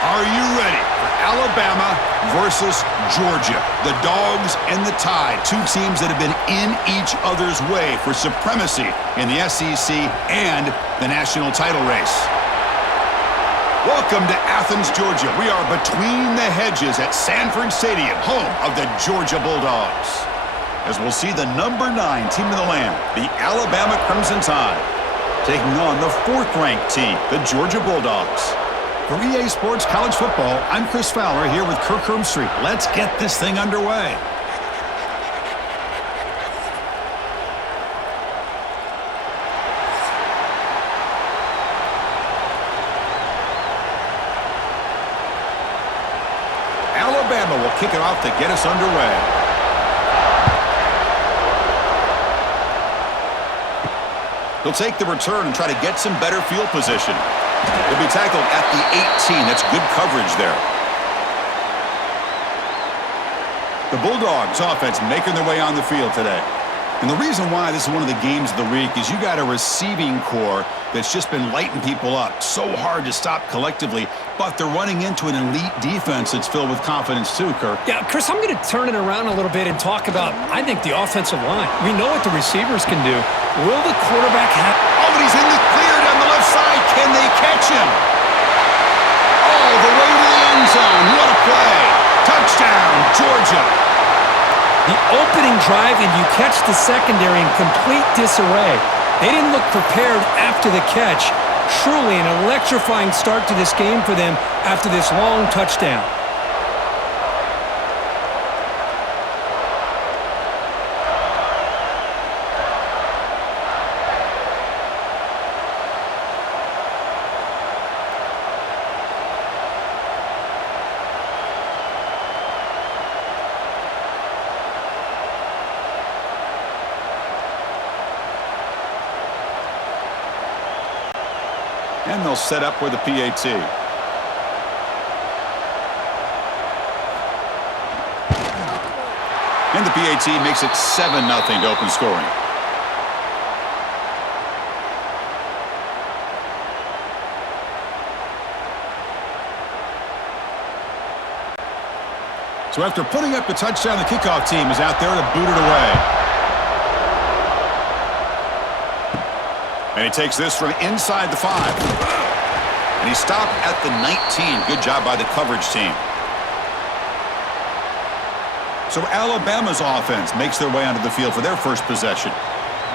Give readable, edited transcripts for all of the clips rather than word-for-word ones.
Are you ready for Alabama versus Georgia? The Dogs and the Tide, two teams that have been in each other's way for supremacy in the SEC and the national title race. Welcome to Athens, Georgia. We are between the hedges at Sanford Stadium, home of the Georgia Bulldogs. As we'll see the number 9 team in the land, the Alabama Crimson Tide, taking on the 4th-ranked team, the Georgia Bulldogs. For EA Sports College Football, I'm Chris Fowler here with Kirk Herbstreit. Let's get this thing underway. Alabama will kick it off to get us underway. He'll take the return and try to get some better field position. He'll be tackled at the 18. That's good coverage there. The Bulldogs offense making their way on the field today. And the reason why this is one of the games of the week is you got a receiving core that's just been lighting people up. So hard to stop collectively, but they're running into an elite defense that's filled with confidence too, Kirk. Yeah, Chris, I'm going to turn it around a little bit and talk about, I think, the offensive line. We know what the receivers can do. Will the quarterback have... Oh, but he's in the clear down the left side. Can they catch him? Oh, the way to the end zone. What a play. Touchdown, Georgia. The opening drive, and you catch the secondary in complete disarray. They didn't look prepared after the catch. Truly an electrifying start to this game for them after this long touchdown. And they'll set up with a PAT. And the PAT makes it 7-0 to open scoring. So after putting up the touchdown, the kickoff team is out there to boot it away. And he takes this from inside the 5. And he stopped at the 19. Good job by the coverage team. So Alabama's offense makes their way onto the field for their first possession.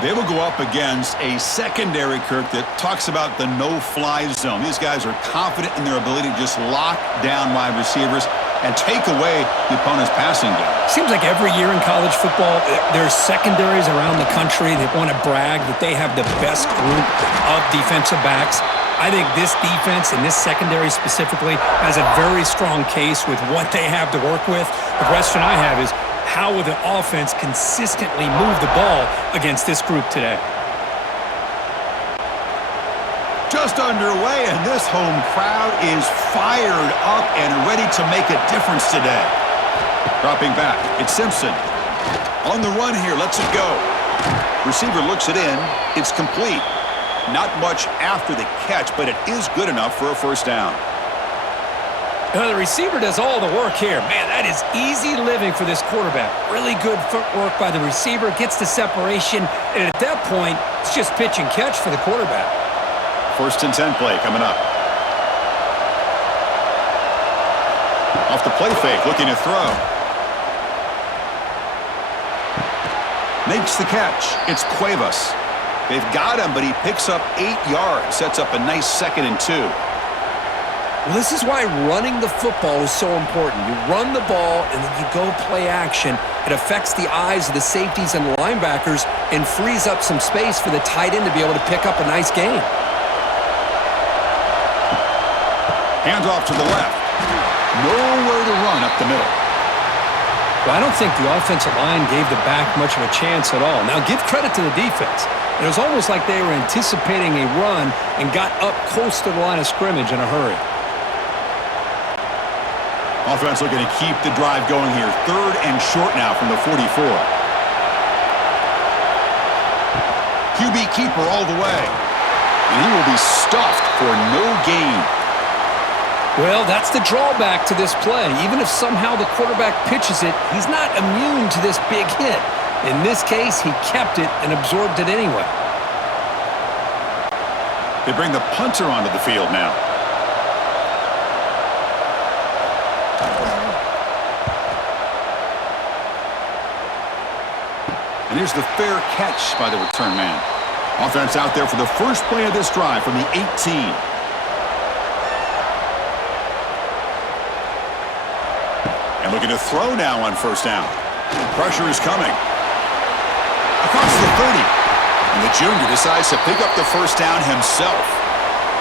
They will go up against a secondary, Kirk, that talks about the no-fly zone. These guys are confident in their ability to just lock down wide receivers and take away the opponent's passing game. Seems like every year in college football, there's secondaries around the country that want to brag that they have the best group of defensive backs. I think this defense and this secondary specifically has a very strong case with what they have to work with. The question I have is, how will the offense consistently move the ball against this group today? Just underway, and this home crowd is fired up and ready to make a difference today. Dropping back, it's Simpson. On the run here, lets it go. Receiver looks it in. It's complete. Not much after the catch, but it is good enough for a first down. The receiver does all the work here. Man, that is easy living for this quarterback. Really good footwork by the receiver, gets the separation, and at that point, it's just pitch and catch for the quarterback. 1st and 10 play coming up. Off the play fake, looking to throw. Makes the catch. It's Cuevas. They've got him, but he picks up 8 yards, sets up a nice 2nd and 2. Well, this is why running the football is so important. You run the ball, and then you go play action. It affects the eyes of the safeties and linebackers and frees up some space for the tight end to be able to pick up a nice gain. Hands off to the left. Nowhere to run up the middle. Well, I don't think the offensive line gave the back much of a chance at all. Now, give credit to the defense. It was almost like they were anticipating a run and got up close to the line of scrimmage in a hurry. Offense looking to keep the drive going here. 3rd and short now from the 44. QB keeper all the way. And he will be stuffed for no gain. Well, that's the drawback to this play. Even if somehow the quarterback pitches it, he's not immune to this big hit. In this case, he kept it and absorbed it anyway. They bring the punter onto the field now. And here's the fair catch by the return man. Offense out there for the first play of this drive from the 18. And looking to throw now on first down. Pressure is coming. Across the 30. And the junior decides to pick up the first down himself.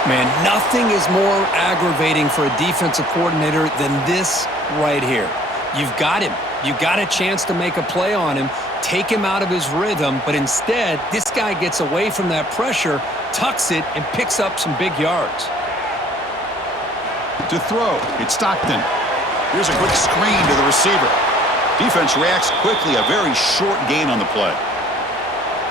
Man, nothing is more aggravating for a defensive coordinator than this right here. You've got him. You got a chance to make a play on him, take him out of his rhythm, but instead, this guy gets away from that pressure, tucks it, and picks up some big yards. To throw, it's Stockton. Here's a quick screen to the receiver. Defense reacts quickly, a very short gain on the play.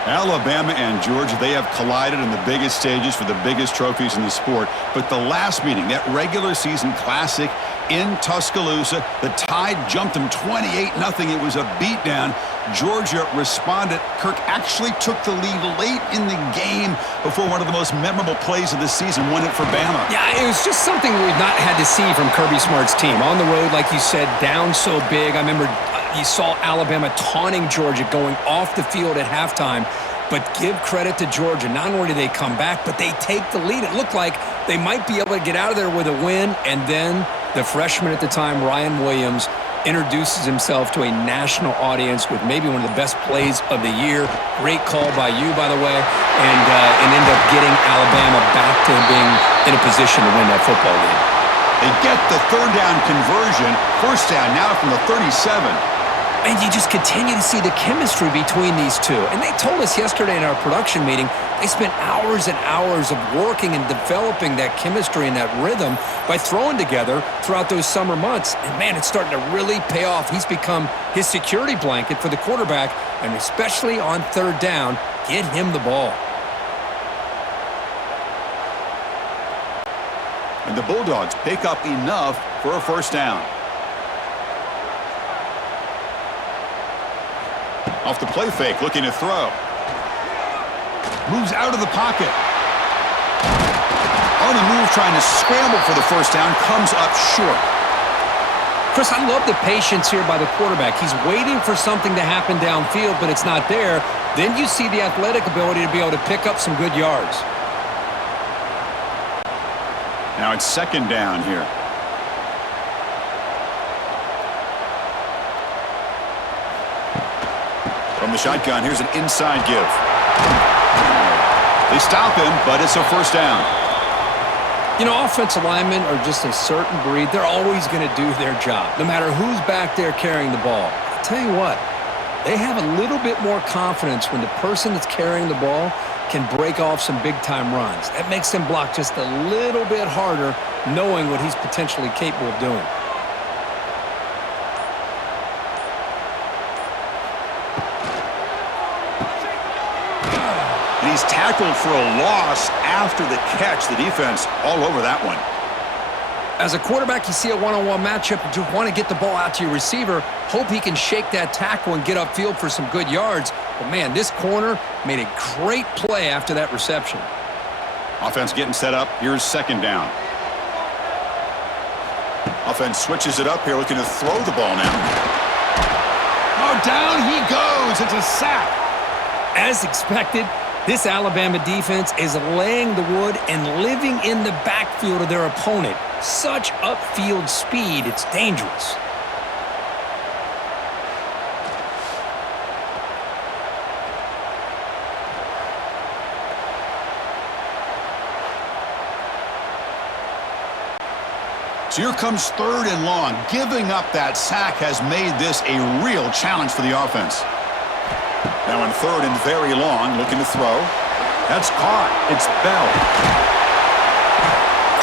Alabama and Georgia, they have collided in the biggest stages for the biggest trophies in the sport. But the last meeting, that regular season classic in Tuscaloosa, the Tide jumped them 28-0. It was a beatdown. Georgia responded. Kirk actually took the lead late in the game before one of the most memorable plays of the season won it for Bama. Yeah, it was just something we've not had to see from Kirby Smart's team. On the road, like you said, down so big. I remember you saw Alabama taunting Georgia going off the field at halftime. But give credit to Georgia. Not only do they come back, but they take the lead. It looked like they might be able to get out of there with a win. And then the freshman at the time, Ryan Williams, introduces himself to a national audience with maybe one of the best plays of the year. Great call by you, by the way, and end up getting Alabama back to being in a position to win that football game. They get the third down conversion. First down now from the 37. And you just continue to see the chemistry between these two. And they told us yesterday in our production meeting, they spent hours and hours of working and developing that chemistry and that rhythm by throwing together throughout those summer months. And, man, it's starting to really pay off. He's become his security blanket for the quarterback, and especially on third down, get him the ball. And the Bulldogs pick up enough for a first down. Off the play fake, looking to throw. Moves out of the pocket. On the move, trying to scramble for the first down, comes up short. Chris, I love the patience here by the quarterback. He's waiting for something to happen downfield, but it's not there. Then you see the athletic ability to be able to pick up some good yards. Now it's second down here. From the shotgun, here's an inside give. They stop him, but it's a first down. You know, offensive linemen are just a certain breed. They're always going to do their job, no matter who's back there carrying the ball. I'll tell you what, they have a little bit more confidence when the person that's carrying the ball can break off some big-time runs. That makes them block just a little bit harder, knowing what he's potentially capable of doing. And he's tackled for a loss after the catch. The defense all over that one. As a quarterback, you see a one-on-one matchup, you just want to get the ball out to your receiver, hope he can shake that tackle and get upfield for some good yards. But, man, this corner made a great play after that reception. Offense getting set up. Here's second down. Offense switches it up here, looking to throw the ball now. Oh, down he goes. It's a sack. As expected, this Alabama defense is laying the wood and living in the backfield of their opponent. Such upfield speed, it's dangerous. So here comes third and long. Giving up that sack has made this a real challenge for the offense. Now in third and very long, looking to throw. That's caught. It's Bell.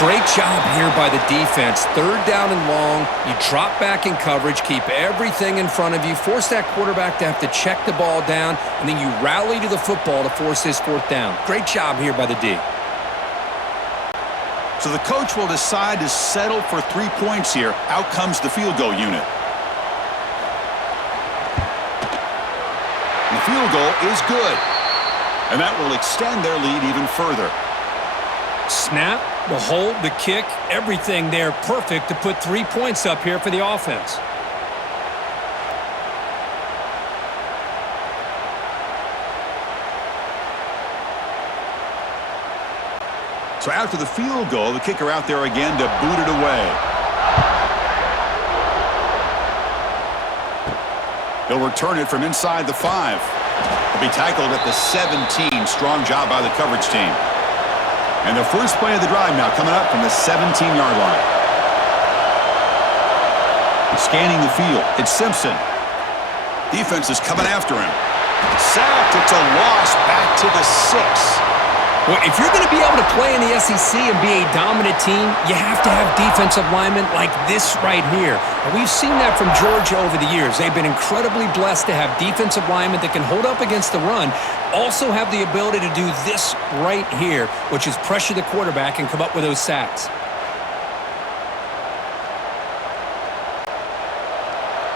Great job here by the defense. Third down and long. You drop back in coverage, keep everything in front of you, force that quarterback to have to check the ball down, and then you rally to the football to force this fourth down. Great job here by the D. So the coach will decide to settle for 3 points here. Out comes the field goal unit. And the field goal is good. And that will extend their lead even further. Snap, the hold, the kick, everything there perfect to put 3 points up here for the offense. So after the field goal, the kicker out there again to boot it away. He'll return it from inside the 5. He'll be tackled at the 17. Strong job by the coverage team. And the first play of the drive now coming up from the 17-yard line. Scanning the field, it's Simpson. Defense is coming after him. Sacked, it's a loss back to the 6. Well, if you're going to be able to play in the SEC and be a dominant team, you have to have defensive linemen like this right here. And we've seen that from Georgia over the years. They've been incredibly blessed to have defensive linemen that can hold up against the run, also have the ability to do this right here, which is pressure the quarterback and come up with those sacks.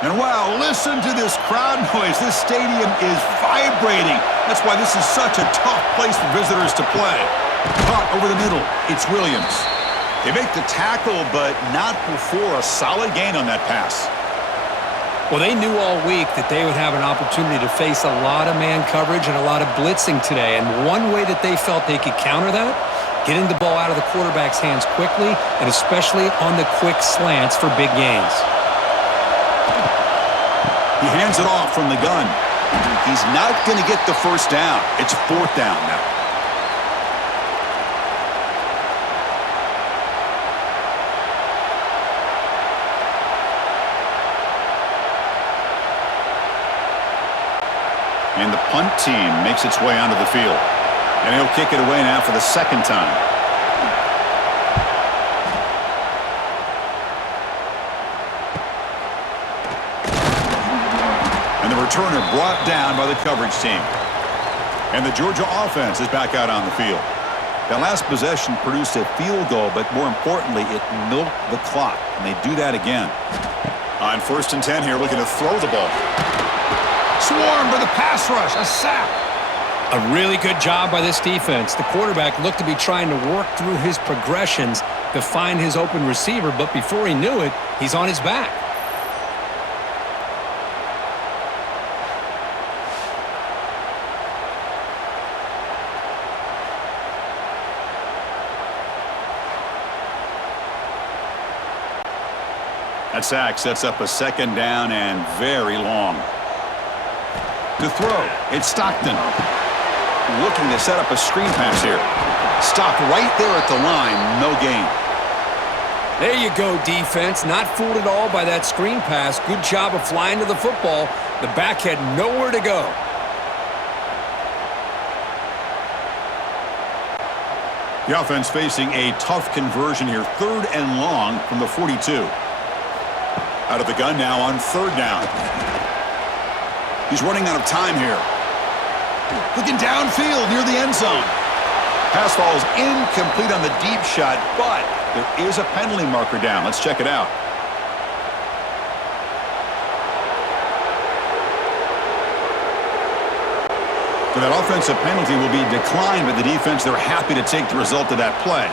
And wow, listen to this crowd noise. This stadium is vibrating. That's why this is such a tough place for visitors to play. Caught over the middle. It's Williams. They make the tackle, but not before a solid gain on that pass. Well, they knew all week that they would have an opportunity to face a lot of man coverage and a lot of blitzing today. And one way that they felt they could counter that, getting the ball out of the quarterback's hands quickly, and especially on the quick slants for big gains. He hands it off from the gun. He's not going to get the first down. It's 4th down now. And the punt team makes its way onto the field. And he'll kick it away now for the 2nd time. Returner brought down by the coverage team. And the Georgia offense is back out on the field. That last possession produced a field goal, but more importantly, it milked the clock. And they do that again. On 1st and 10 here, looking to throw the ball. Swarm for the pass rush, a sack. A really good job by this defense. The quarterback looked to be trying to work through his progressions to find his open receiver, but before he knew it, he's on his back. That sack sets up a 2nd down and very long. To throw, it's Stockton. Looking to set up a screen pass here. Stopped right there at the line, no gain. There you go, defense. Not fooled at all by that screen pass. Good job of flying to the football. The back had nowhere to go. The offense facing a tough conversion here. 3rd and long from the 42. Out of the gun now on 3rd down. He's running out of time here. Looking downfield near the end zone. Pass falls incomplete on the deep shot, but there is a penalty marker down. Let's check it out. So that offensive penalty will be declined by the defense. They're happy to take the result of that play.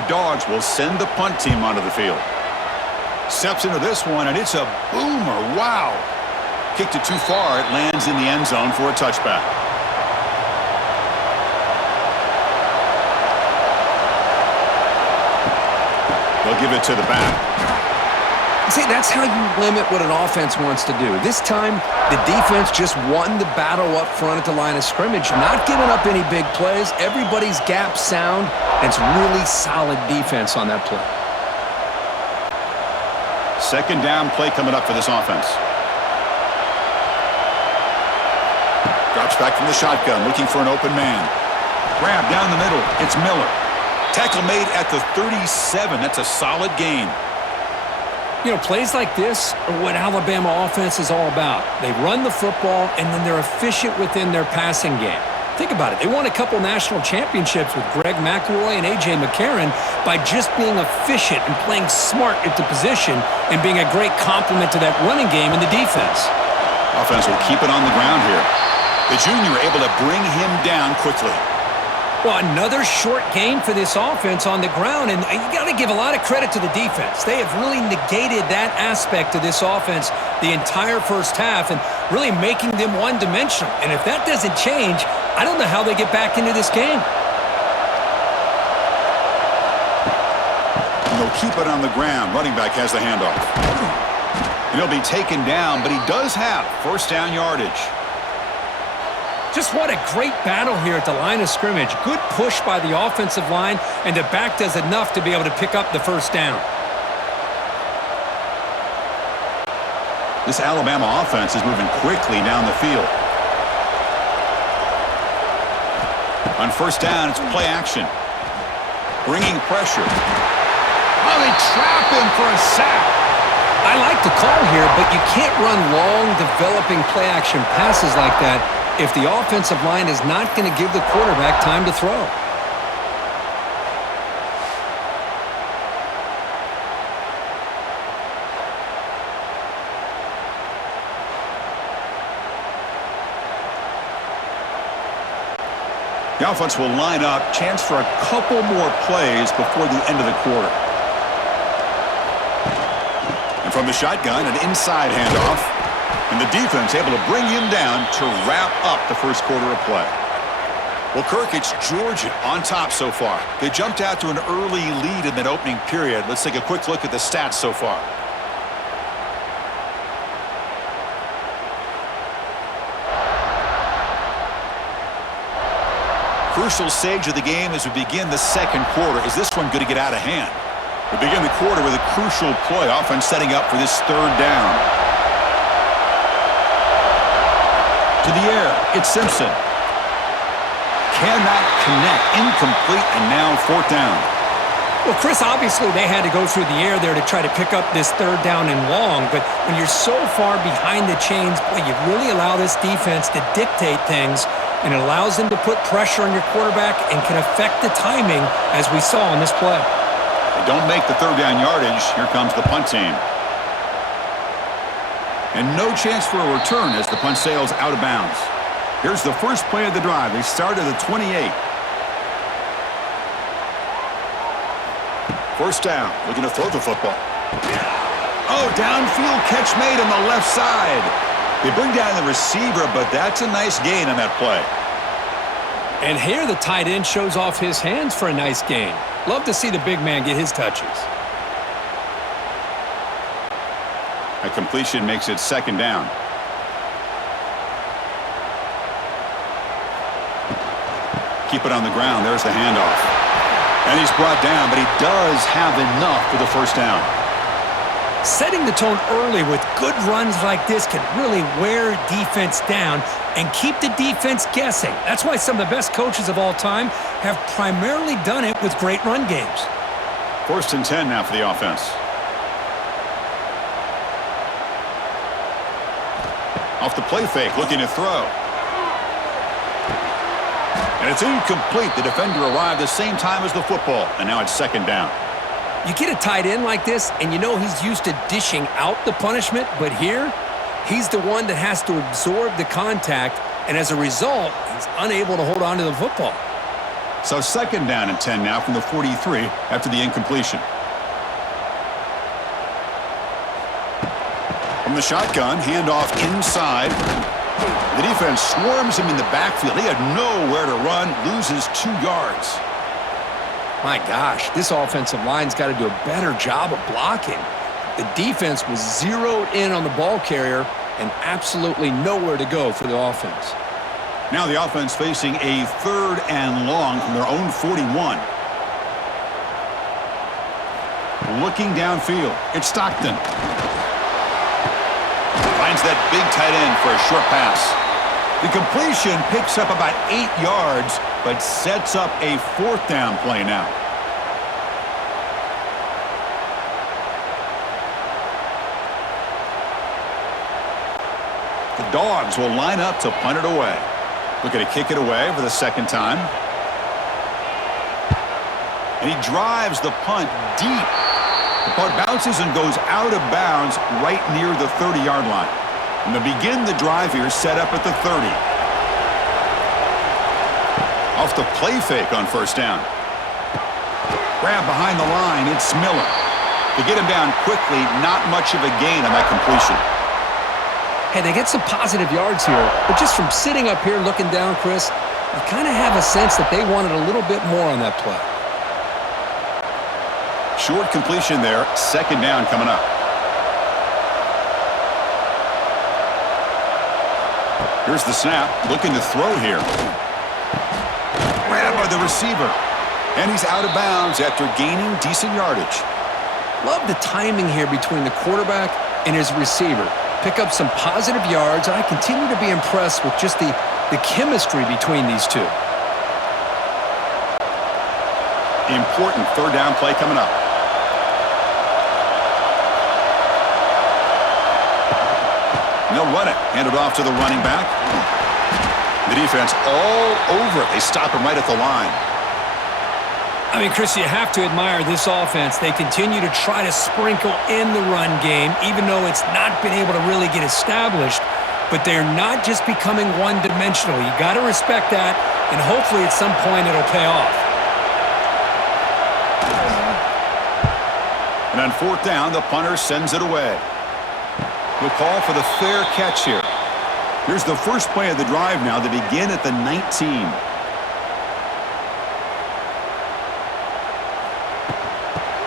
The Dogs will send the punt team onto the field. Steps into this one, and it's a boomer. Wow. Kicked it too far. It lands in the end zone for a touchback. They'll give it to the back. See, that's how you limit what an offense wants to do. This time, the defense just won the battle up front at the line of scrimmage, not giving up any big plays. Everybody's gap sound, and it's really solid defense on that play. 2nd down play coming up for this offense. Drops back from the shotgun, looking for an open man. Grab down the middle. It's Miller. Tackle made at the 37. That's a solid gain. You know, plays like this are what Alabama offense is all about. They run the football, and then they're efficient within their passing game. Think about it. They won a couple national championships with Greg McElroy and A.J. McCarron by just being efficient and playing smart at the position and being a great complement to that running game in the defense. Offense will keep it on the ground here. The junior able to bring him down quickly. Well, another short game for this offense on the ground, and you got to give a lot of credit to the defense. They have really negated that aspect of this offense the entire first half and really making them one-dimensional. And if that doesn't change, I don't know how they get back into this game. And they'll keep it on the ground. Running back has the handoff. And he'll be taken down, but he does have first down yardage. Just what a great battle here at the line of scrimmage. Good push by the offensive line, and the back does enough to be able to pick up the first down. This Alabama offense is moving quickly down the field. On first down, it's play action. Bringing pressure. Oh, they trap him for a sack. I like the call here, but you can't run long, developing play action passes like that if the offensive line is not going to give the quarterback time to throw. The offense will line up, chance for a couple more plays before the end of the quarter. And from the shotgun, an inside handoff. And the defense able to bring him down to wrap up the first quarter of play. Well, Kirk, it's Georgia on top so far. They jumped out to an early lead in that opening period. Let's take a quick look at the stats so far. Crucial stage of the game as we begin the second quarter. Is this one going to get out of hand? We begin the quarter with a crucial play. Offense setting up for this third down. To the air, it's Simpson. Cannot connect, incomplete, and now fourth down. Well, Chris, obviously they had to go through the air there to try to pick up this third down and long, but when you're so far behind the chains, boy, you really allow this defense to dictate things, and it allows them to put pressure on your quarterback and can affect the timing, as we saw on this play. They don't make the third down yardage. Here comes the punt team. And no chance for a return as the punt sails out of bounds. Here's the first play of the drive. They start at the 28. First down, looking to throw the football. Oh, downfield catch made on the left side. They bring down the receiver, but that's a nice gain on that play. And here the tight end shows off his hands for a nice gain. Love to see the big man get his touches. A completion makes it second down. Keep it on the ground. There's the handoff. And he's brought down, but he does have enough for the first down. Setting the tone early with good runs like this can really wear defense down and keep the defense guessing. That's why some of the best coaches of all time have primarily done it with great run games. First and 10 now for the offense. Off the play fake, looking to throw. And it's incomplete. The defender arrived the same time as the football, and now it's second down. You get a tight end like this, and you know he's used to dishing out the punishment, but here, he's the one that has to absorb the contact, and as a result, he's unable to hold on to the football. So second down and 10 now from the 43 after the incompletion. From the shotgun, handoff inside. The defense swarms him in the backfield. He had nowhere to run, loses 2 yards. My gosh, this offensive line's got to do a better job of blocking. The defense was zeroed in on the ball carrier and absolutely nowhere to go for the offense. Now the offense facing a third and long from their own 41. Looking downfield, it's Stockton. Finds that big tight end for a short pass. The completion picks up about 8 yards, but sets up a fourth down play now. The Dogs will line up to punt it away. Looking to kick it away for the second time. And he drives the punt deep. The punt bounces and goes out of bounds right near the 30-yard line. And to begin the drive here, set up at the 30. Off the play fake on first down. Grab behind the line, it's Miller. To get him down quickly, not much of a gain on that completion. Hey, they get some positive yards here, but just from sitting up here looking down, Chris, you kind of have a sense that they wanted a little bit more on that play. Short completion there, second down coming up. Here's the snap, looking to throw here. Grabbed by the receiver. And he's out of bounds after gaining decent yardage. Love the timing here between the quarterback and his receiver. Pick up some positive yards, and I continue to be impressed with just the chemistry between these two. Important third down play coming up. And they'll run it. Hand it off to the running back. The defense all over it. They stop him right at the line. I mean, Chris, you have to admire this offense. They continue to try to sprinkle in the run game, even though it's not been able to really get established. But they're not just becoming one-dimensional. You got to respect that, and hopefully at some point it'll pay off. And on fourth down, the punter sends it away. We'll call for the fair catch here. Here's the first play of the drive now to begin at the 19.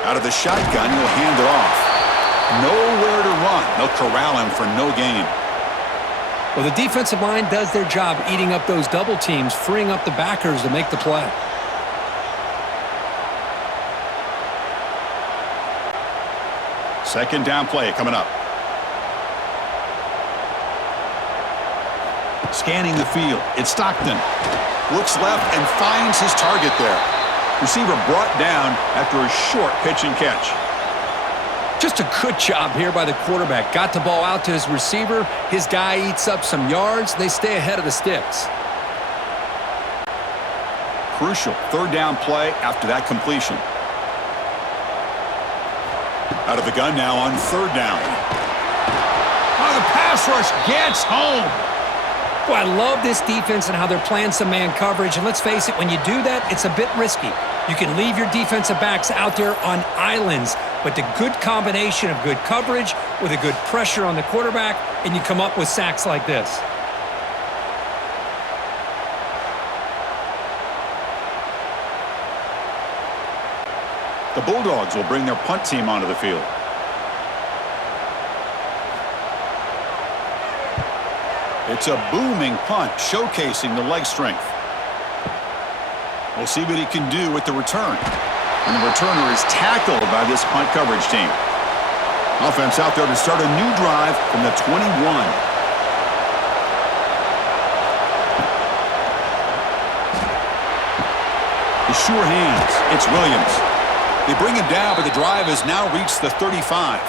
Out of the shotgun, he'll hand it off. Nowhere to run. They'll corral him for no gain. Well, the defensive line does their job eating up those double teams, freeing up the backers to make the play. Second down play coming up. Scanning the field. It's Stockton. Looks left and finds his target there. Receiver brought down after a short pitch and catch. Just a good job here by the quarterback. Got the ball out to his receiver. His guy eats up some yards. They stay ahead of the sticks. Crucial third down play after that completion. Out of the gun now on third down. Oh, the pass rush gets home. Well, I love this defense and how they're playing some man coverage. And let's face it, when you do that, it's a bit risky. You can leave your defensive backs out there on islands, but the good combination of good coverage with a good pressure on the quarterback, and you come up with sacks like this. The Bulldogs will bring their punt team onto the field. It's a booming punt, showcasing the leg strength. We'll see what he can do with the return. And the returner is tackled by this punt coverage team. Offense out there to start a new drive from the 21. The sure hands. It's Williams. They bring him down, but the drive has now reached the 35.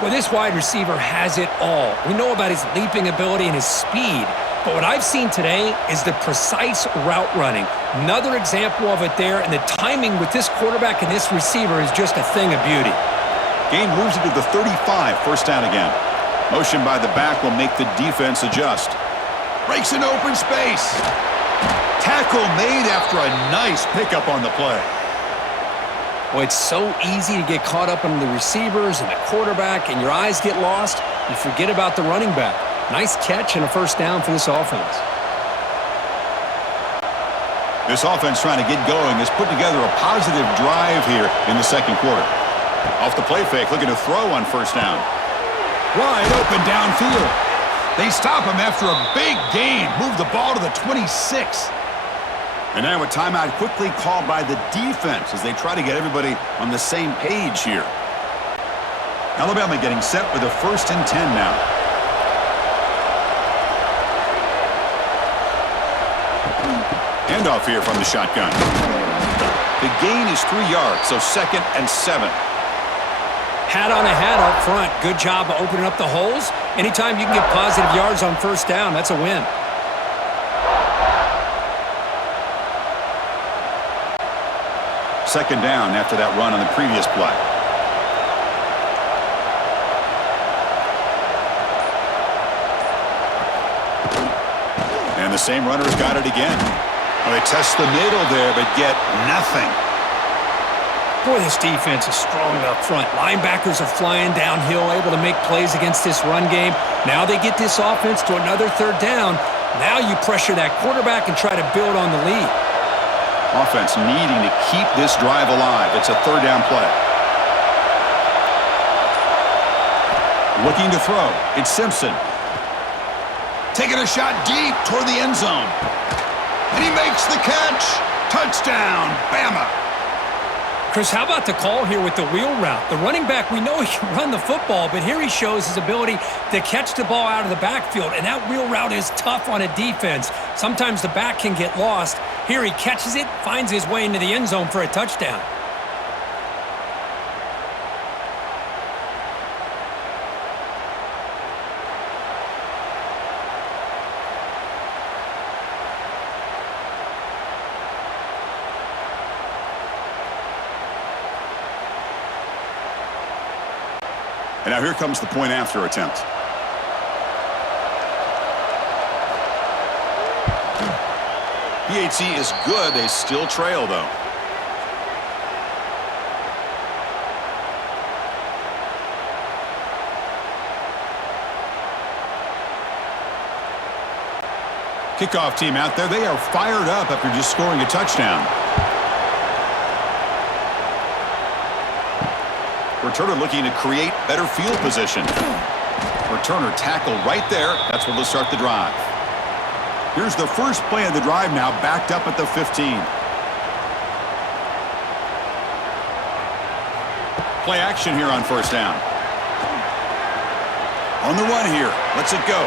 Well, this wide receiver has it all. We know about his leaping ability and his speed, but what I've seen today is the precise route running. Another example of it there, and the timing with this quarterback and this receiver is just a thing of beauty. Game moves it to the 35, first down again. Motion by the back will make the defense adjust. Breaks an open space. Tackle made after a nice pickup on the play. Well, it's so easy to get caught up in the receivers and the quarterback, and your eyes get lost. You forget about the running back. Nice catch and a first down for this offense. This offense trying to get going has put together a positive drive here in the second quarter. Off the play fake, looking to throw on first down. Wide open downfield. They stop him after a big gain. Move the ball to the 26. And now a timeout quickly called by the defense as they try to get everybody on the same page here. Alabama getting set with a 1st and 10 now. Handoff here from the shotgun. The gain is 3 yards, so 2nd and 7. Hat on a hat up front. Good job of opening up the holes. Anytime you can get positive yards on first down, that's a win. Second down after that run on the previous play. And the same runner's got it again. Well, they test the middle there, but get nothing. Boy, this defense is strong up front. Linebackers are flying downhill, able to make plays against this run game. Now they get this offense to another third down. Now you pressure that quarterback and try to build on the lead. Offense needing to keep this drive alive. It's a third down play. Looking to throw. It's Simpson. Taking a shot deep toward the end zone. And he makes the catch. Touchdown, Bama. Chris, how about the call here with the wheel route? The running back, we know he can run the football, but here he shows his ability to catch the ball out of the backfield, and that wheel route is tough on a defense. Sometimes the back can get lost. Here he catches it, finds his way into the end zone for a touchdown. And now here comes the point after attempt. PAT is good. They still trail, though. Kickoff team out there. They are fired up after just scoring a touchdown. Returner looking to create better field position. Returner tackle right there. That's where they'll start the drive. Here's the first play of the drive now, backed up at the 15. Play action here on first down. On the run here. Lets it go.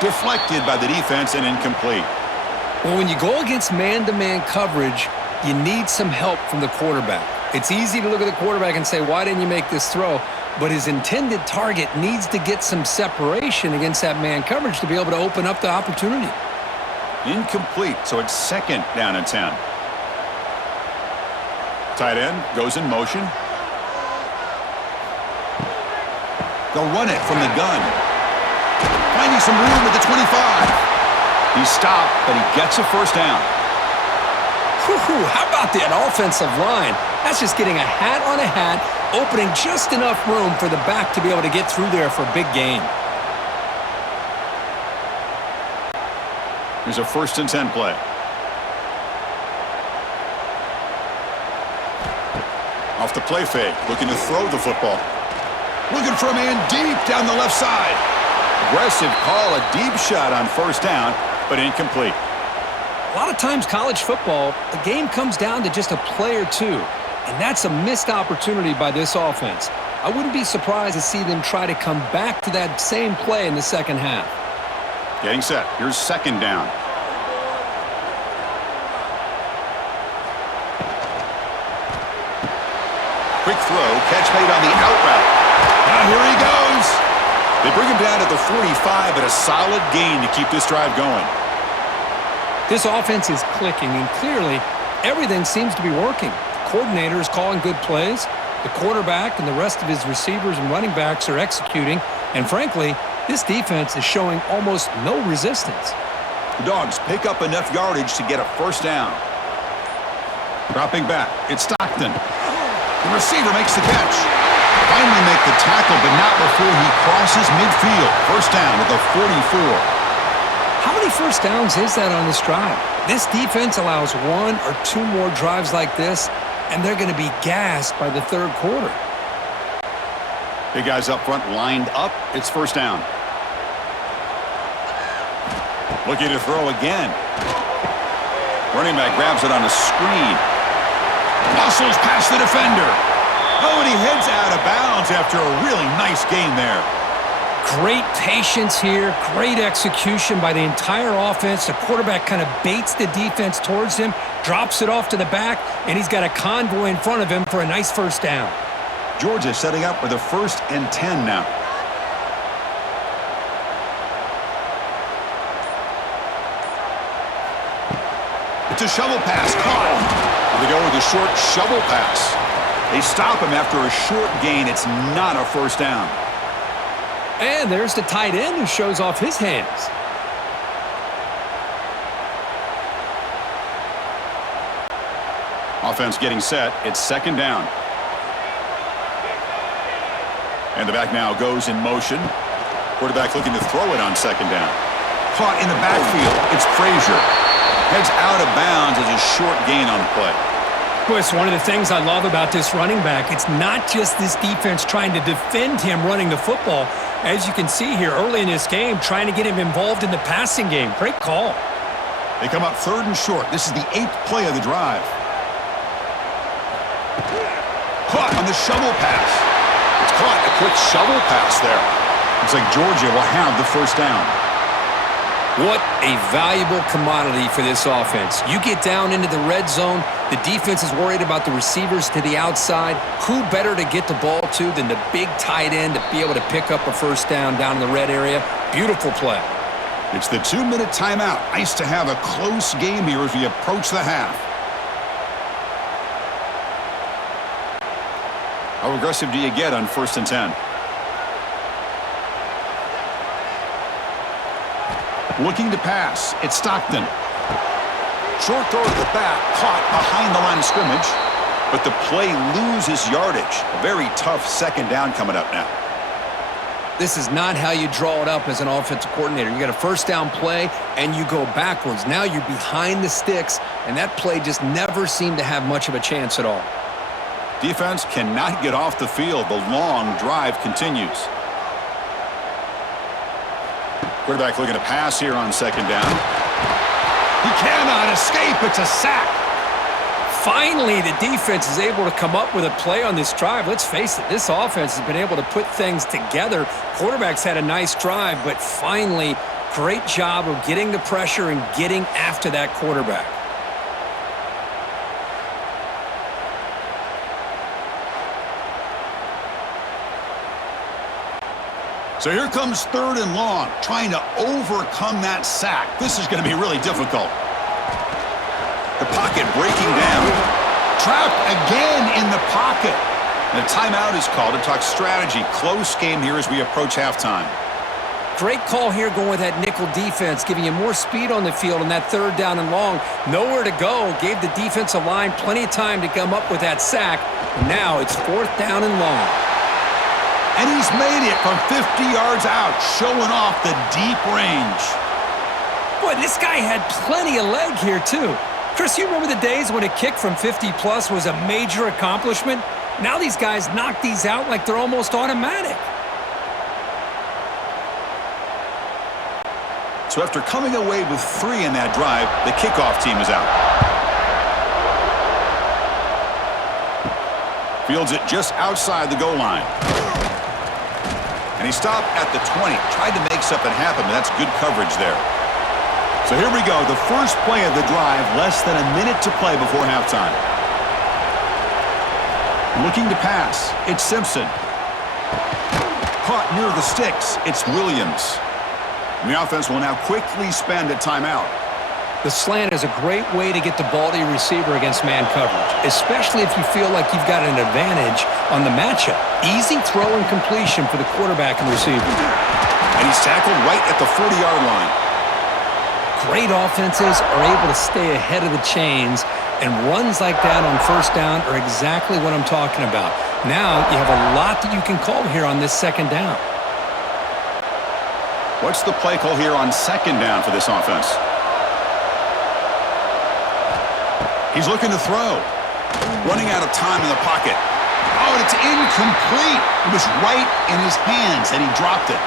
Deflected by the defense and incomplete. Well, when you go against man-to-man coverage, you need some help from the quarterback. It's easy to look at the quarterback and say, why didn't you make this throw? But his intended target needs to get some separation against that man coverage to be able to open up the opportunity. Incomplete, so it's second down and 10. Tight end goes in motion. They'll run it from the gun. Finding some room at the 25. He's stopped, but he gets a first down. Whew, how about that offensive line? That's just getting a hat on a hat, opening just enough room for the back to be able to get through there for a big gain. Here's a 1st and 10 play. Off the play fake, looking to throw the football. Looking for a man deep down the left side. Aggressive call, a deep shot on first down, but incomplete. A lot of times college football, the game comes down to just a play or two, and that's a missed opportunity by this offense. I wouldn't be surprised to see them try to come back to that same play in the second half. Getting set. Here's second down. Quick throw, catch made on the out route. Now here he goes. They bring him down at the 45, but a solid gain to keep this drive going. This offense is clicking, and clearly everything seems to be working. The coordinator is calling good plays. The quarterback and the rest of his receivers and running backs are executing. And frankly, this defense is showing almost no resistance. The Dogs pick up enough yardage to get a first down. Dropping back, it's Stockton. The receiver makes the catch. Finally make the tackle, but not before he crosses midfield. First down at the 44. How many first downs is that on this drive? This defense allows one or two more drives like this, and they're going to be gassed by the third quarter. Big guys up front lined up. It's first down. Looking to throw again. Running back grabs it on a screen. Muscles past the defender. Oh, and he heads out of bounds after a really nice gain there. Great patience here, great execution by the entire offense. The quarterback kind of baits the defense towards him, drops it off to the back, and he's got a convoy in front of him for a nice first down. Georgia setting up with a 1st and 10 now. It's a shovel pass, caught. They go with a short shovel pass. They stop him after a short gain. It's not a first down. And there's the tight end who shows off his hands. Offense getting set. It's second down. And the back now goes in motion. Quarterback looking to throw it on second down. Caught in the backfield. It's Frazier. Heads out of bounds as a short gain on the play. Well, it's one of the things I love about this running back. It's not just this defense trying to defend him running the football. As you can see here early in this game, trying to get him involved in the passing game. Great call. They come up third and short. This is the 8th play of the drive. Caught on the shovel pass. It's caught. A quick shovel pass there. Looks like Georgia will have the first down. What a valuable commodity for this offense. You get down into the red zone, the defense is worried about the receivers to the outside. Who better to get the ball to than the big tight end to be able to pick up a first down in the red area? Beautiful play. It's the 2-minute timeout. Nice to have a close game here as we approach the half. How aggressive do you get on 1st and 10? Looking to pass. It's Stockton. Short throw to the back, caught behind the line of scrimmage, but the play loses yardage. A very tough second down coming up now. This is not how you draw it up as an offensive coordinator. You got a first down play, and you go backwards. Now you're behind the sticks, and that play just never seemed to have much of a chance at all. Defense cannot get off the field. The long drive continues. Quarterback looking to pass here on second down. He cannot escape. It's a sack. Finally, the defense is able to come up with a play on this drive. Let's face it, this offense has been able to put things together. Quarterback's had a nice drive, but finally, great job of getting the pressure and getting after that quarterback. So here comes 3rd and long, trying to overcome that sack. This is going to be really difficult. The pocket breaking down. Trapped again in the pocket. And a timeout is called to talk strategy. Close game here as we approach halftime. Great call here going with that nickel defense, giving you more speed on the field on that 3rd down and long. Nowhere to go. Gave the defensive line plenty of time to come up with that sack. And now it's 4th down and long. And he's made it from 50 yards out, showing off the deep range. Boy, this guy had plenty of leg here, too. Chris, you remember the days when a kick from 50-plus was a major accomplishment? Now these guys knock these out like they're almost automatic. So after coming away with 3 in that drive, the kickoff team is out. Fields it just outside the goal line. And he stopped at the 20. Tried to make something happen, but that's good coverage there. So here we go. The first play of the drive, less than a minute to play before halftime. Looking to pass. It's Simpson. Caught near the sticks. It's Williams. And the offense will now quickly spend a timeout. The slant is a great way to get the ball to your receiver against man coverage, especially if you feel like you've got an advantage on the matchup. Easy throw and completion for the quarterback and receiver. And he's tackled right at the 40-yard line. Great offenses are able to stay ahead of the chains, and runs like that on 1st down are exactly what I'm talking about. Now you have a lot that you can call here on this 2nd down. What's the play call here on 2nd down for this offense? He's looking to throw. Running out of time in the pocket. Oh, and it's incomplete. It was right in his hands, and he dropped it.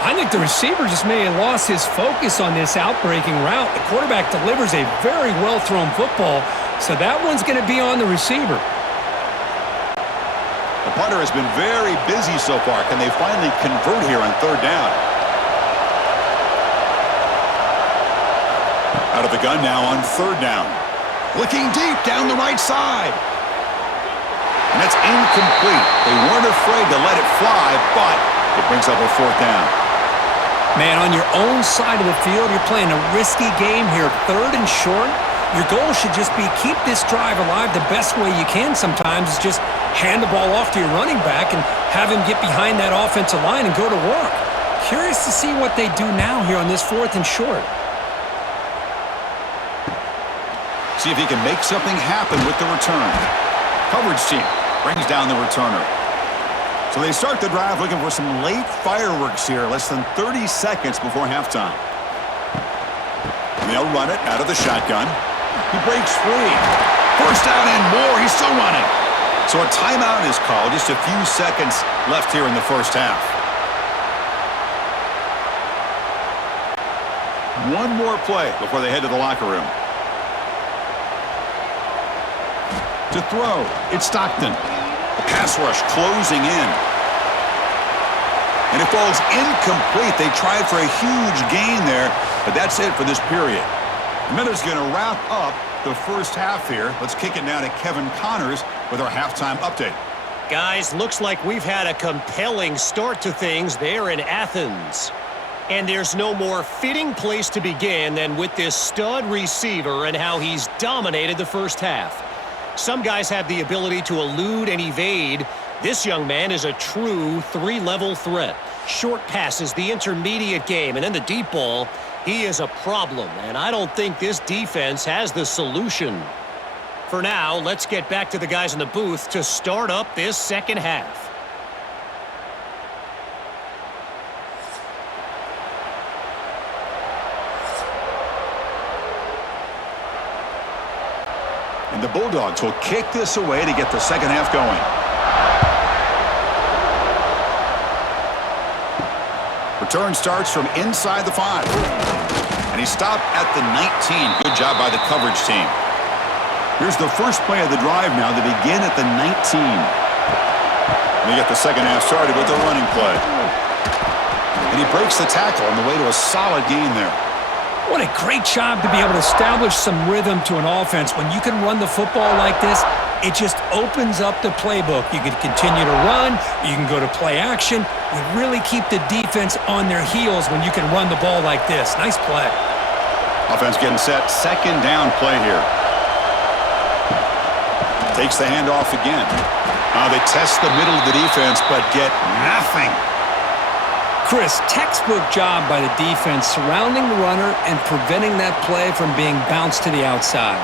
I think the receiver just may have lost his focus on this outbreaking route. The quarterback delivers a very well-thrown football, so that one's going to be on the receiver. The punter has been very busy so far. Can they finally convert here on 3rd down? Out of the gun now on 3rd down. Looking deep down the right side. And that's incomplete. They weren't afraid to let it fly, but it brings up a 4th down. Man, on your own side of the field, you're playing a risky game here. 3rd and short. Your goal should just be keep this drive alive the best way you can sometimes is just hand the ball off to your running back and have him get behind that offensive line and go to work. Curious to see what they do now here on this 4th and short. See if he can make something happen with the return. Coverage team brings down the returner. So they start the drive looking for some late fireworks here, less than 30 seconds before halftime. And they'll run it out of the shotgun. He breaks free. First down and more. He's still running. So a timeout is called. Just a few seconds left here in the first half. One more play before they head to the locker room. To throw, it's Stockton. The pass rush closing in. And it falls incomplete. They tried for a huge gain there, but that's it for this period. Miller's going to wrap up the first half here. Let's kick it now to Kevin Connors with our halftime update. Guys, looks like we've had a compelling start to things there in Athens. And there's no more fitting place to begin than with this stud receiver and how he's dominated the first half. Some guys have the ability to elude and evade. This young man is a true 3-level threat. Short passes, the intermediate game, and then the deep ball. He is a problem, and I don't think this defense has the solution. For now, let's get back to the guys in the booth to start up this second half. And the Bulldogs will kick this away to get the second half going. Return starts from inside the 5. And he stopped at the 19. Good job by the coverage team. Here's the first play of the drive now. They begin at the 19. And they get the second half started with the running play. And he breaks the tackle on the way to a solid gain there. What a great job to be able to establish some rhythm to an offense. When you can run the football like this, it just opens up the playbook. You can continue to run. You can go to play action. You really keep the defense on their heels when you can run the ball like this. Nice play. Offense getting set. Second down play here. Takes the handoff again. They test the middle of the defense, but get nothing. Chris, textbook job by the defense surrounding the runner and preventing that play from being bounced to the outside.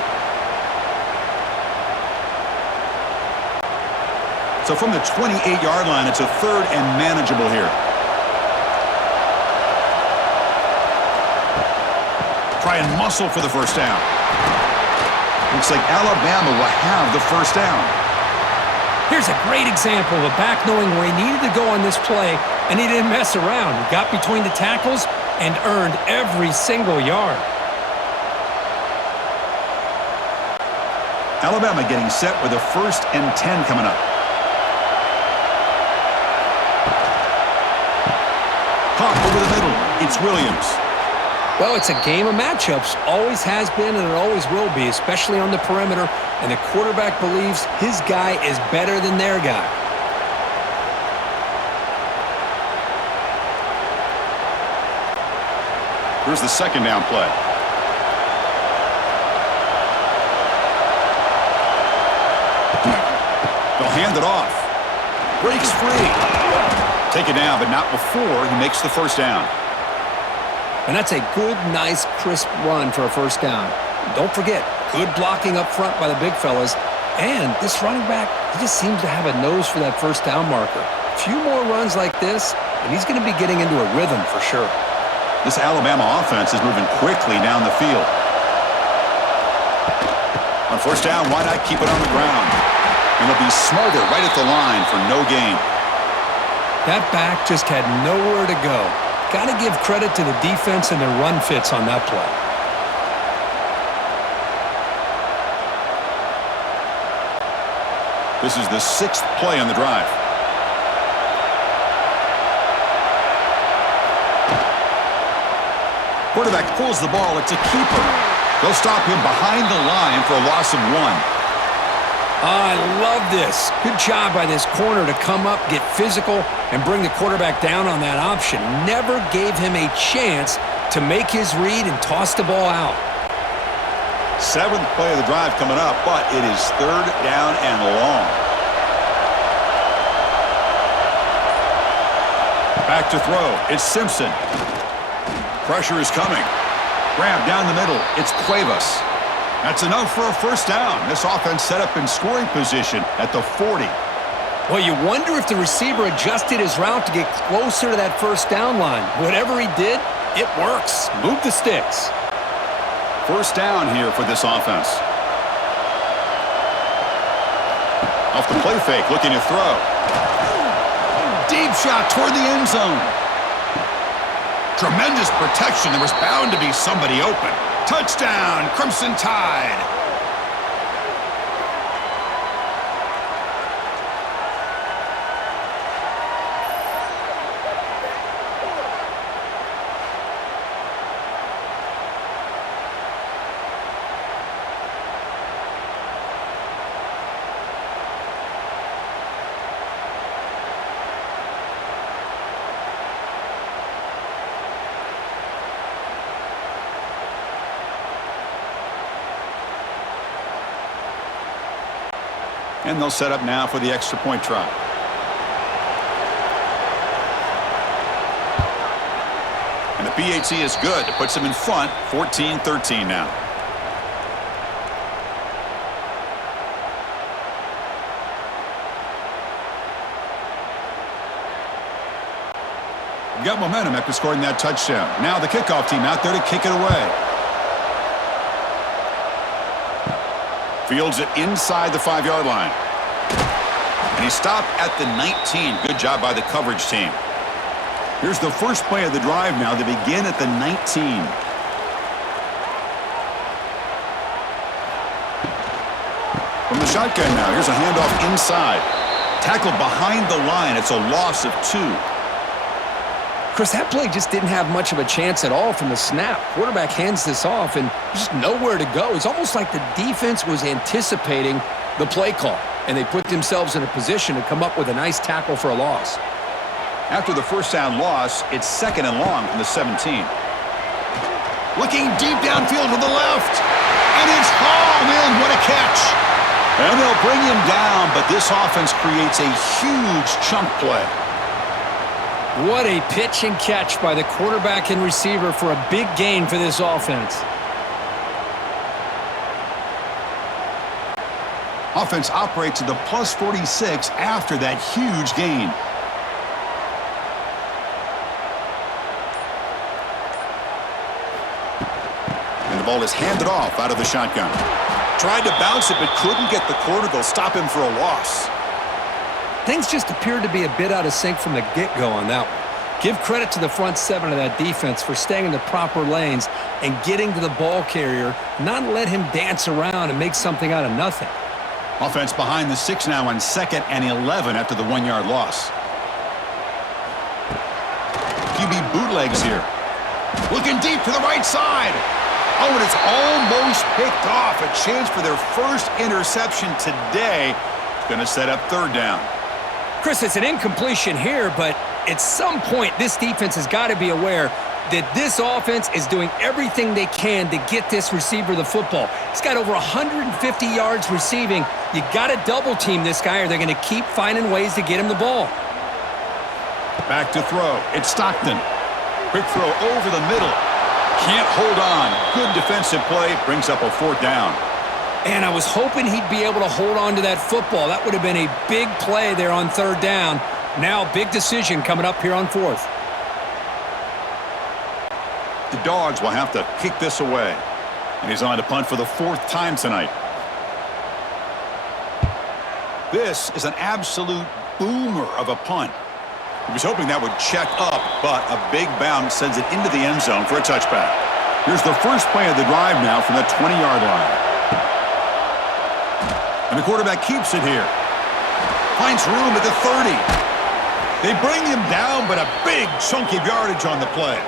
So from the 28-yard line, it's a third and manageable here. Try and muscle for the first down. Looks like Alabama will have the first down. Here's a great example of a back knowing where he needed to go on this play, and he didn't mess around. He got between the tackles and earned every single yard. Alabama getting set with a 1st and 10 coming up. Pop over the middle. It's Williams. Well, it's a game of matchups. Always has been and it always will be, especially on the perimeter. And the quarterback believes his guy is better than their guy. Here's the second down play. They'll hand it off. Breaks free. Take it down, but not before he makes the first down. And that's a good, nice, crisp run for a first down. Don't forget, good blocking up front by the big fellas. And this running back, he just seems to have a nose for that first down marker. A few more runs like this, and he's going to be getting into a rhythm for sure. This Alabama offense is moving quickly down the field. On first down, why not keep it on the ground? And they'll be smarter right at the line for no gain. That back just had nowhere to go. Got to give credit to the defense and their run fits on that play. This is the 6th play on the drive. Quarterback pulls the ball. It's a keeper. They'll stop him behind the line for a loss of 1. I love this. Good job by this corner to come up, get physical, and bring the quarterback down on that option. Never gave him a chance to make his read and toss the ball out. Seventh play of the drive coming up, but it is third down and long. Back to throw. It's Simpson. Pressure is coming. Grab down the middle. It's Cuevas. That's enough for a first down. This offense set up in scoring position at the 40. Well, you wonder if the receiver adjusted his route to get closer to that first down line. Whatever he did, it works. Move the sticks. First down here for this offense. Off the play fake, looking to throw. Deep shot toward the end zone. Tremendous protection. There was bound to be somebody open. Touchdown, Crimson Tide. And they'll set up now for the extra point try. And the PAT is good. It puts them in front, 14-13 now. We've got momentum after scoring that touchdown. Now the kickoff team out there to kick it away. Fields it inside the 5-yard line. And he stopped at the 19. Good job by the coverage team. Here's the first play of the drive now. They begin at the 19. From the shotgun now, here's a handoff inside. Tackled behind the line. It's a loss of 2. Chris, that play just didn't have much of a chance at all from the snap. Quarterback hands this off, and there's just nowhere to go. It's almost like the defense was anticipating the play call, and they put themselves in a position to come up with a nice tackle for a loss. After the first down loss, it's second and long from the 17. Looking deep downfield to the left, and it's hauled in. What a catch. And they'll bring him down, but this offense creates a huge chunk play. What a pitch and catch by the quarterback and receiver for a big gain for this offense. Offense operates at the plus 46 after that huge gain. And the ball is handed off out of the shotgun. Tried to bounce it, but couldn't get the corner. They'll stop him for a loss. Things just appeared to be a bit out of sync from the get-go on that one. Give credit to the front 7 of that defense for staying in the proper lanes and getting to the ball carrier, not let him dance around and make something out of nothing. Offense behind the 6 now on 2nd and 11 after the 1-yard loss. QB bootlegs here. Looking deep to the right side. Oh, and it's almost picked off. A chance for their first interception today. It's going to set up 3rd down. Chris, it's an incompletion here, but at some point, this defense has got to be aware that this offense is doing everything they can to get this receiver the football. He's got over 150 yards receiving. You got to double team this guy or they're going to keep finding ways to get him the ball. Back to throw. It's Stockton. Quick throw over the middle. Can't hold on. Good defensive play. Brings up a 4th down. And I was hoping he'd be able to hold on to that football. That would have been a big play there on 3rd down. Now, big decision coming up here on 4th. The Dogs will have to kick this away. And he's on to punt for the 4th time tonight. This is an absolute boomer of a punt. He was hoping that would check up, but a big bounce sends it into the end zone for a touchback. Here's the first play of the drive now from the 20-yard line. And the quarterback keeps it here. Finds room at the 30. They bring him down, but a big chunk of yardage on the play.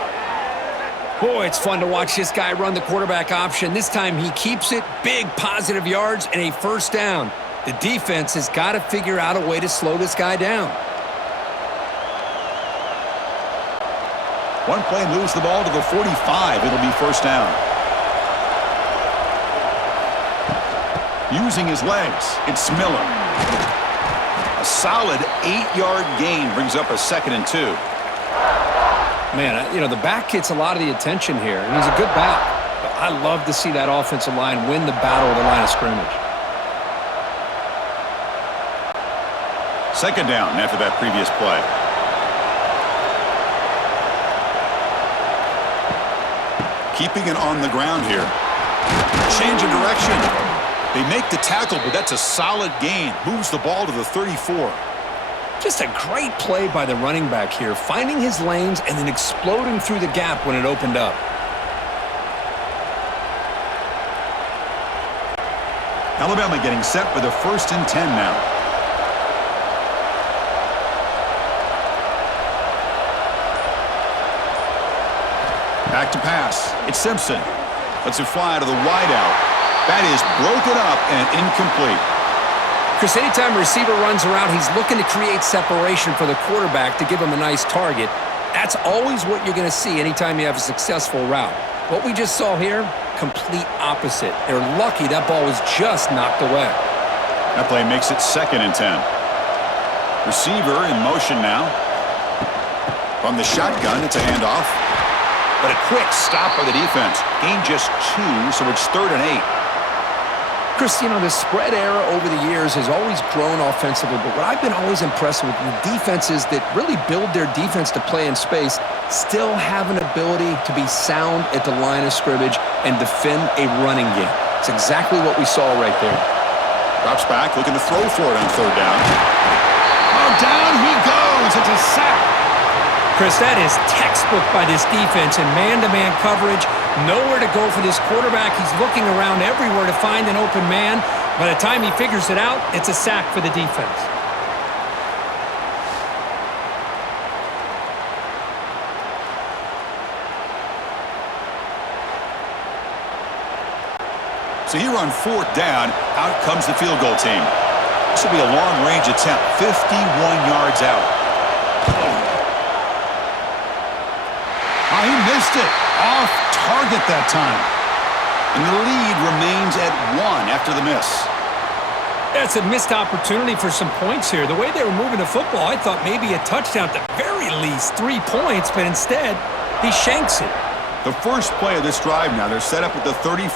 Boy, it's fun to watch this guy run the quarterback option. This time he keeps it, big positive yards, and a 1st down. The defense has got to figure out a way to slow this guy down. One play moves the ball to the 45. It'll be 1st down. Using his legs, it's Miller. A solid 8-yard gain brings up a 2nd and 2. Man, the back gets a lot of the attention here, and he's a good back. But I love to see that offensive line win the battle of the line of scrimmage. 2nd down after that previous play. Keeping it on the ground here. Change of direction. They make the tackle, but that's a solid gain. Moves the ball to the 34. Just a great play by the running back here, finding his lanes and then exploding through the gap when it opened up. Alabama getting set for the 1st and 10 now. Back to pass. It's Simpson. Lets it fly to the wideout. That is broken up and incomplete. Chris, anytime a receiver runs around, he's looking to create separation for the quarterback to give him a nice target. That's always what you're going to see anytime you have a successful route. What we just saw here, complete opposite. They're lucky that ball was just knocked away. That play makes it 2nd and 10. Receiver in motion now. From the shotgun, it's a handoff. But a quick stop by the defense. Gain just 2, so it's 3rd and 8. Chris, the spread era over the years has always grown offensively, but what I've been always impressed with the defenses that really build their defense to play in space still have an ability to be sound at the line of scrimmage and defend a running game. It's exactly what we saw right there. Drops back, looking to throw for it on 3rd down. Oh, down he goes. It's a sack. Chris, that is textbook by this defense in man-to-man coverage. Nowhere to go for this quarterback. He's looking around everywhere to find an open man. By the time he figures it out, it's a sack for the defense. So here on 4th down, out comes the field goal team. This will be a long-range attempt, 51 yards out. He missed it. Off target that time. And the lead remains at 1 after the miss. That's a missed opportunity for some points here. The way they were moving the football, I thought maybe a touchdown, at the very least 3 points, but instead, he shanks it. The first play of this drive now, they're set up at the 34.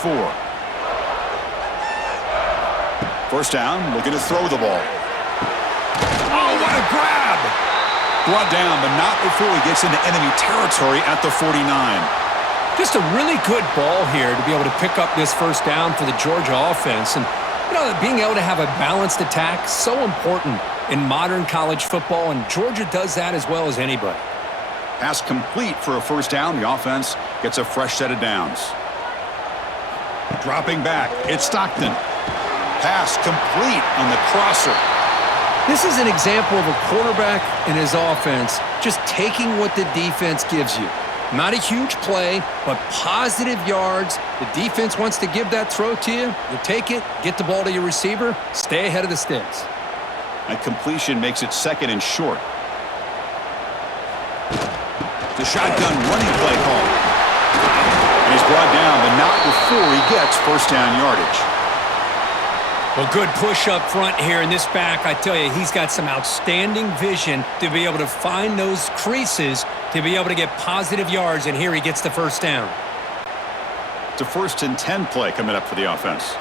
1st down, looking to throw the ball. Oh, what a grab! Brought down, but not before he gets into enemy territory at the 49. Just a really good ball here to be able to pick up this 1st down for the Georgia offense. And, being able to have a balanced attack, so important in modern college football, and Georgia does that as well as anybody. Pass complete for a 1st down. The offense gets a fresh set of downs. Dropping back, it's Stockton. Pass complete on the crosser. This is an example of a quarterback and his offense just taking what the defense gives you. Not a huge play, but positive yards. The defense wants to give that throw to you. You take it, get the ball to your receiver, stay ahead of the sticks. A completion makes it 2nd and short. The shotgun running play call. And he's brought down, but not before he gets 1st down yardage. Well, good push up front here in this back. I tell you, he's got some outstanding vision to be able to find those creases, to be able to get positive yards, and here he gets the 1st down. It's a 1st and 10 play coming up for the offense.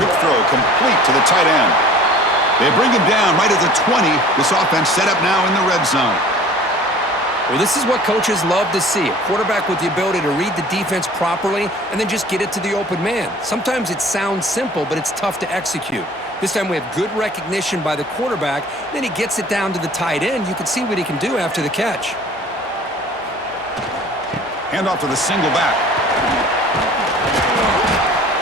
Quick throw complete to the tight end. They bring him down right at the 20. This offense set up now in the red zone. Well, this is what coaches love to see. A quarterback with the ability to read the defense properly and then just get it to the open man. Sometimes it sounds simple, but it's tough to execute. This time we have good recognition by the quarterback. Then he gets it down to the tight end. You can see what he can do after the catch. Handoff to the single back.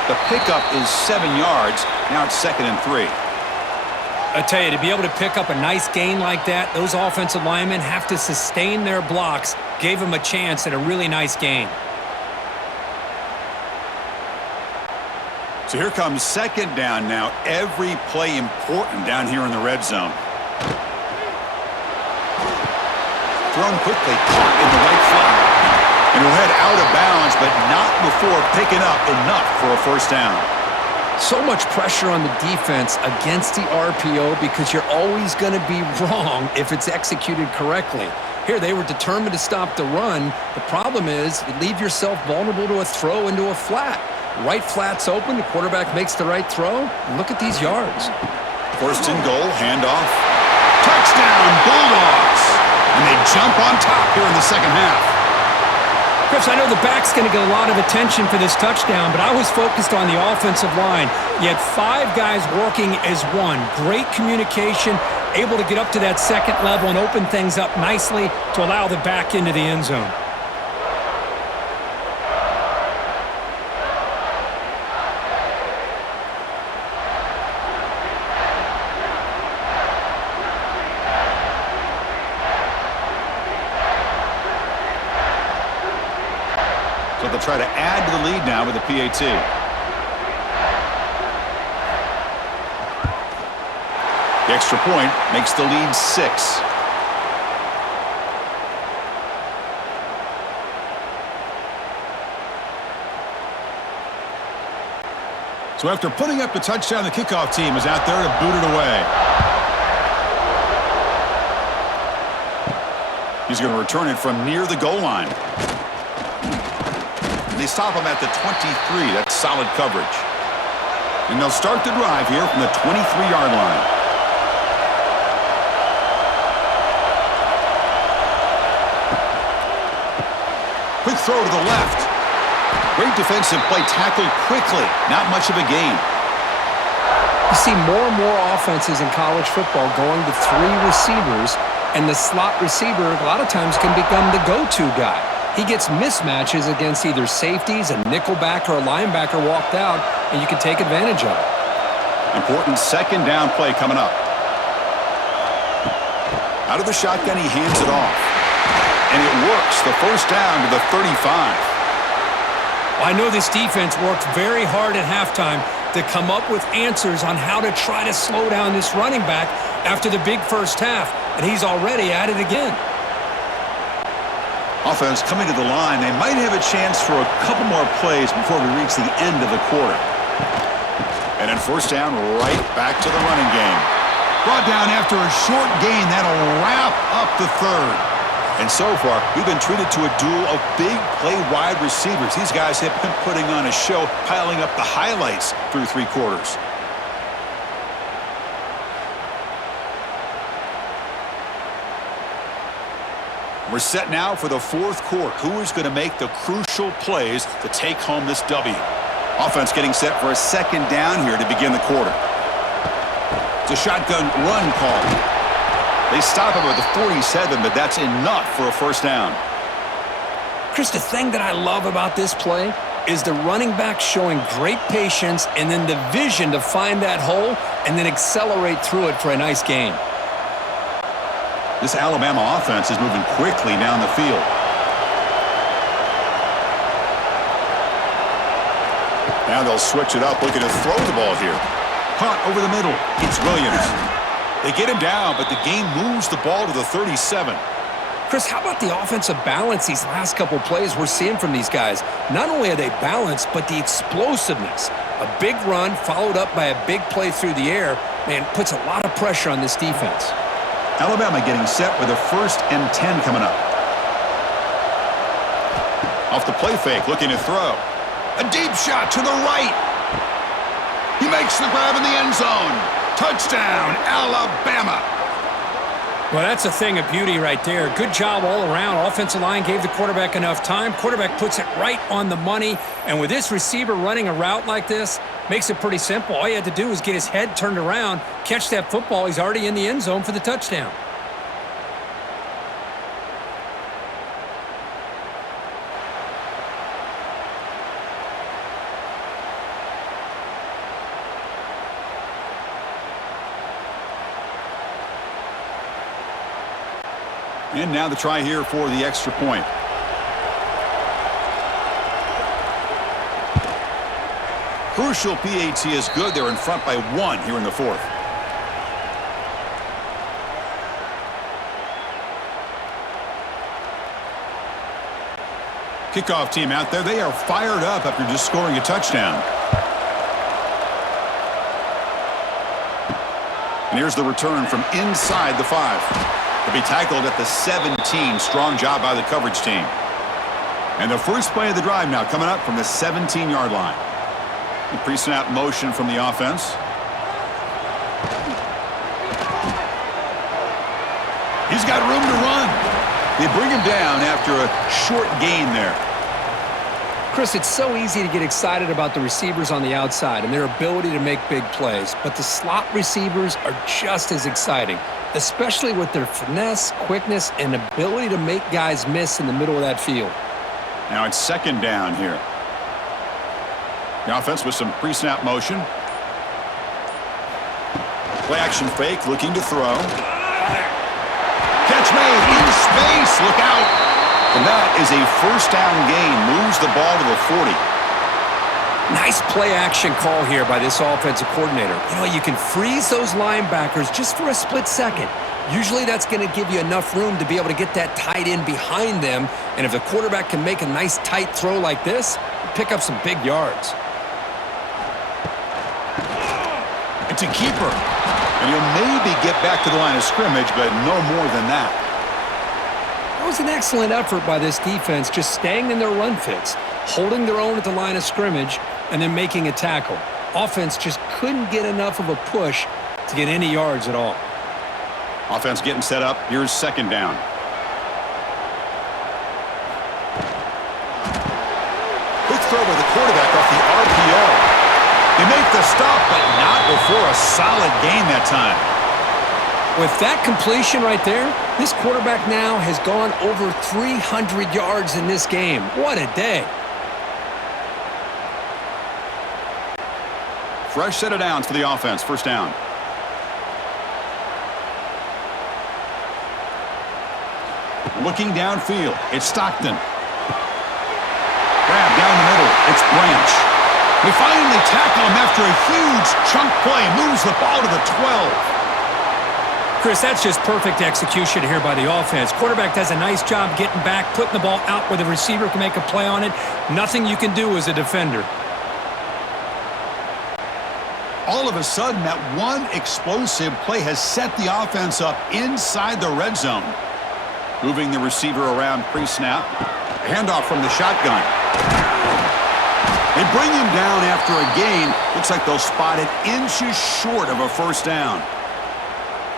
The pickup is 7 yards. Now it's 2nd and 3. I tell you, to be able to pick up a nice gain like that, those offensive linemen have to sustain their blocks. Gave him a chance at a really nice gain. So here comes 2nd down now. Every play important down here in the red zone. Thrown quickly, caught in the right flat. And he'll head out of bounds, but not before picking up enough for a first down. So much pressure on the defense against the RPO because you're always going to be wrong if it's executed correctly. Here, they were determined to stop the run. The problem is you leave yourself vulnerable to a throw into a flat. Right flat's open, the quarterback makes the right throw. Look at these yards. First and goal, handoff. Touchdown, Bulldogs! And they jump on top here in the second half. Chris, I know the back's going to get a lot of attention for this touchdown, but I was focused on the offensive line. You had 5 guys working as one. Great communication, able to get up to that second level and open things up nicely to allow the back into the end zone. So they'll try to add to the lead now with the PAT. The extra point makes the lead 6. So after putting up the touchdown, the kickoff team is out there to boot it away. He's going to return it from near the goal line. They stop him at the 23. That's solid coverage. And they'll start the drive here from the 23-yard line. Quick throw to the left. Great defensive play, tackled quickly. Not much of a gain. You see more and more offenses in college football going to 3 receivers, and the slot receiver a lot of times can become the go-to guy. He gets mismatches against either safeties, a nickelback, or a linebacker walked out, and you can take advantage of it. Important second down play coming up. Out of the shotgun, he hands it off. And it works. The first down to the 35. Well, I know this defense worked very hard at halftime to come up with answers on how to try to slow down this running back after the big first half, and he's already at it again. Offense coming to the line. They might have a chance for a couple more plays before we reach the end of the quarter. And then first down, right back to the running game. Brought down after a short gain. That'll wrap up the third. And so far, we've been treated to a duel of big play wide receivers. These guys have been putting on a show, piling up the highlights through 3 quarters. We're set now for the fourth quarter. Who is going to make the crucial plays to take home this W? Offense getting set for a second down here to begin the quarter. It's a shotgun run call. They stop him at the 47, but that's enough for a first down. Chris, the thing that I love about this play is the running back showing great patience and then the vision to find that hole and then accelerate through it for a nice gain. This Alabama offense is moving quickly down the field. Now they'll switch it up, looking to throw the ball here. Caught over the middle. It's Williams. They get him down, but the game moves the ball to the 37. Chris, how about the offensive balance these last couple plays we're seeing from these guys? Not only are they balanced, but the explosiveness. A big run followed up by a big play through the air, man, puts a lot of pressure on this defense. Alabama getting set with a 1st and 10 coming up. Off the play fake, looking to throw. A deep shot to the right. He makes the grab in the end zone. Touchdown, Alabama. Well, that's a thing of beauty right there. Good job all around. Offensive line gave the quarterback enough time. Quarterback puts it right on the money. And with this receiver running a route like this, makes it pretty simple. All you had to do was get his head turned around, catch that football. He's already in the end zone for the touchdown. And now the try here for the extra point. Crucial PAT is good. They're in front by 1 here in the 4th. Kickoff team out there, they are fired up after just scoring a touchdown. And here's the return from inside the 5. To be tackled at the 17. Strong job by the coverage team. And the first play of the drive now coming up from the 17-yard line. The pre-snap motion from the offense. He's got room to run. They bring him down after a short gain there. Chris, it's so easy to get excited about the receivers on the outside and their ability to make big plays, but the slot receivers are just as exciting, especially with their finesse, quickness, and ability to make guys miss in the middle of that field. Now it's second down here. The offense with some pre-snap motion. Play action fake, looking to throw. Catch made in space. Look out. And that is a first down gain. Moves the ball to the 40. Nice play action call here by this offensive coordinator. You know, you can freeze those linebackers just for a split second. Usually that's going to give you enough room to be able to get that tight end behind them. And if the quarterback can make a nice tight throw like this, pick up some big yards. It's a keeper. And he'll maybe get back to the line of scrimmage, but no more than that. That was an excellent effort by this defense, just staying in their run fits, holding their own at the line of scrimmage, and then making a tackle. Offense just couldn't get enough of a push to get any yards at all. Offense getting set up. Here's second down. Quick throw by the quarterback off the RPO. They make the stop, but not before a solid gain that time. With that completion right there, this quarterback now has gone over 300 yards in this game. What a day. Fresh set of downs for the offense. First down. Looking downfield. It's Stockton. Grab down the middle. It's Branch. They finally tackle him after a huge chunk play. Moves the ball to the 12. Chris, that's just perfect execution here by the offense. Quarterback does a nice job getting back, putting the ball out where the receiver can make a play on it. Nothing you can do as a defender. All of a sudden, that one explosive play has set the offense up inside the red zone. Moving the receiver around pre-snap. Handoff from the shotgun. They bring him down after a gain. Looks like they'll spot it inches short of a first down.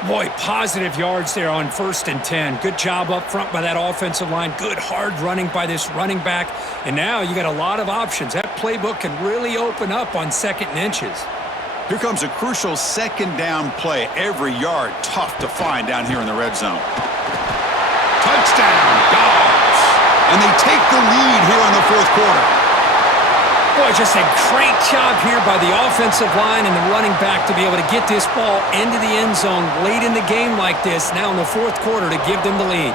Boy, positive yards there on 1st and 10. Good job up front by that offensive line. Good hard running by this running back. And now you got a lot of options. That playbook can really open up on 2nd and inches. Here comes a crucial second down play. Every yard tough to find down here in the red zone. Touchdown, Dogs! And they take the lead here in the 4th quarter. Boy, just a great job here by the offensive line and the running back to be able to get this ball into the end zone late in the game like this, now in the 4th quarter, to give them the lead.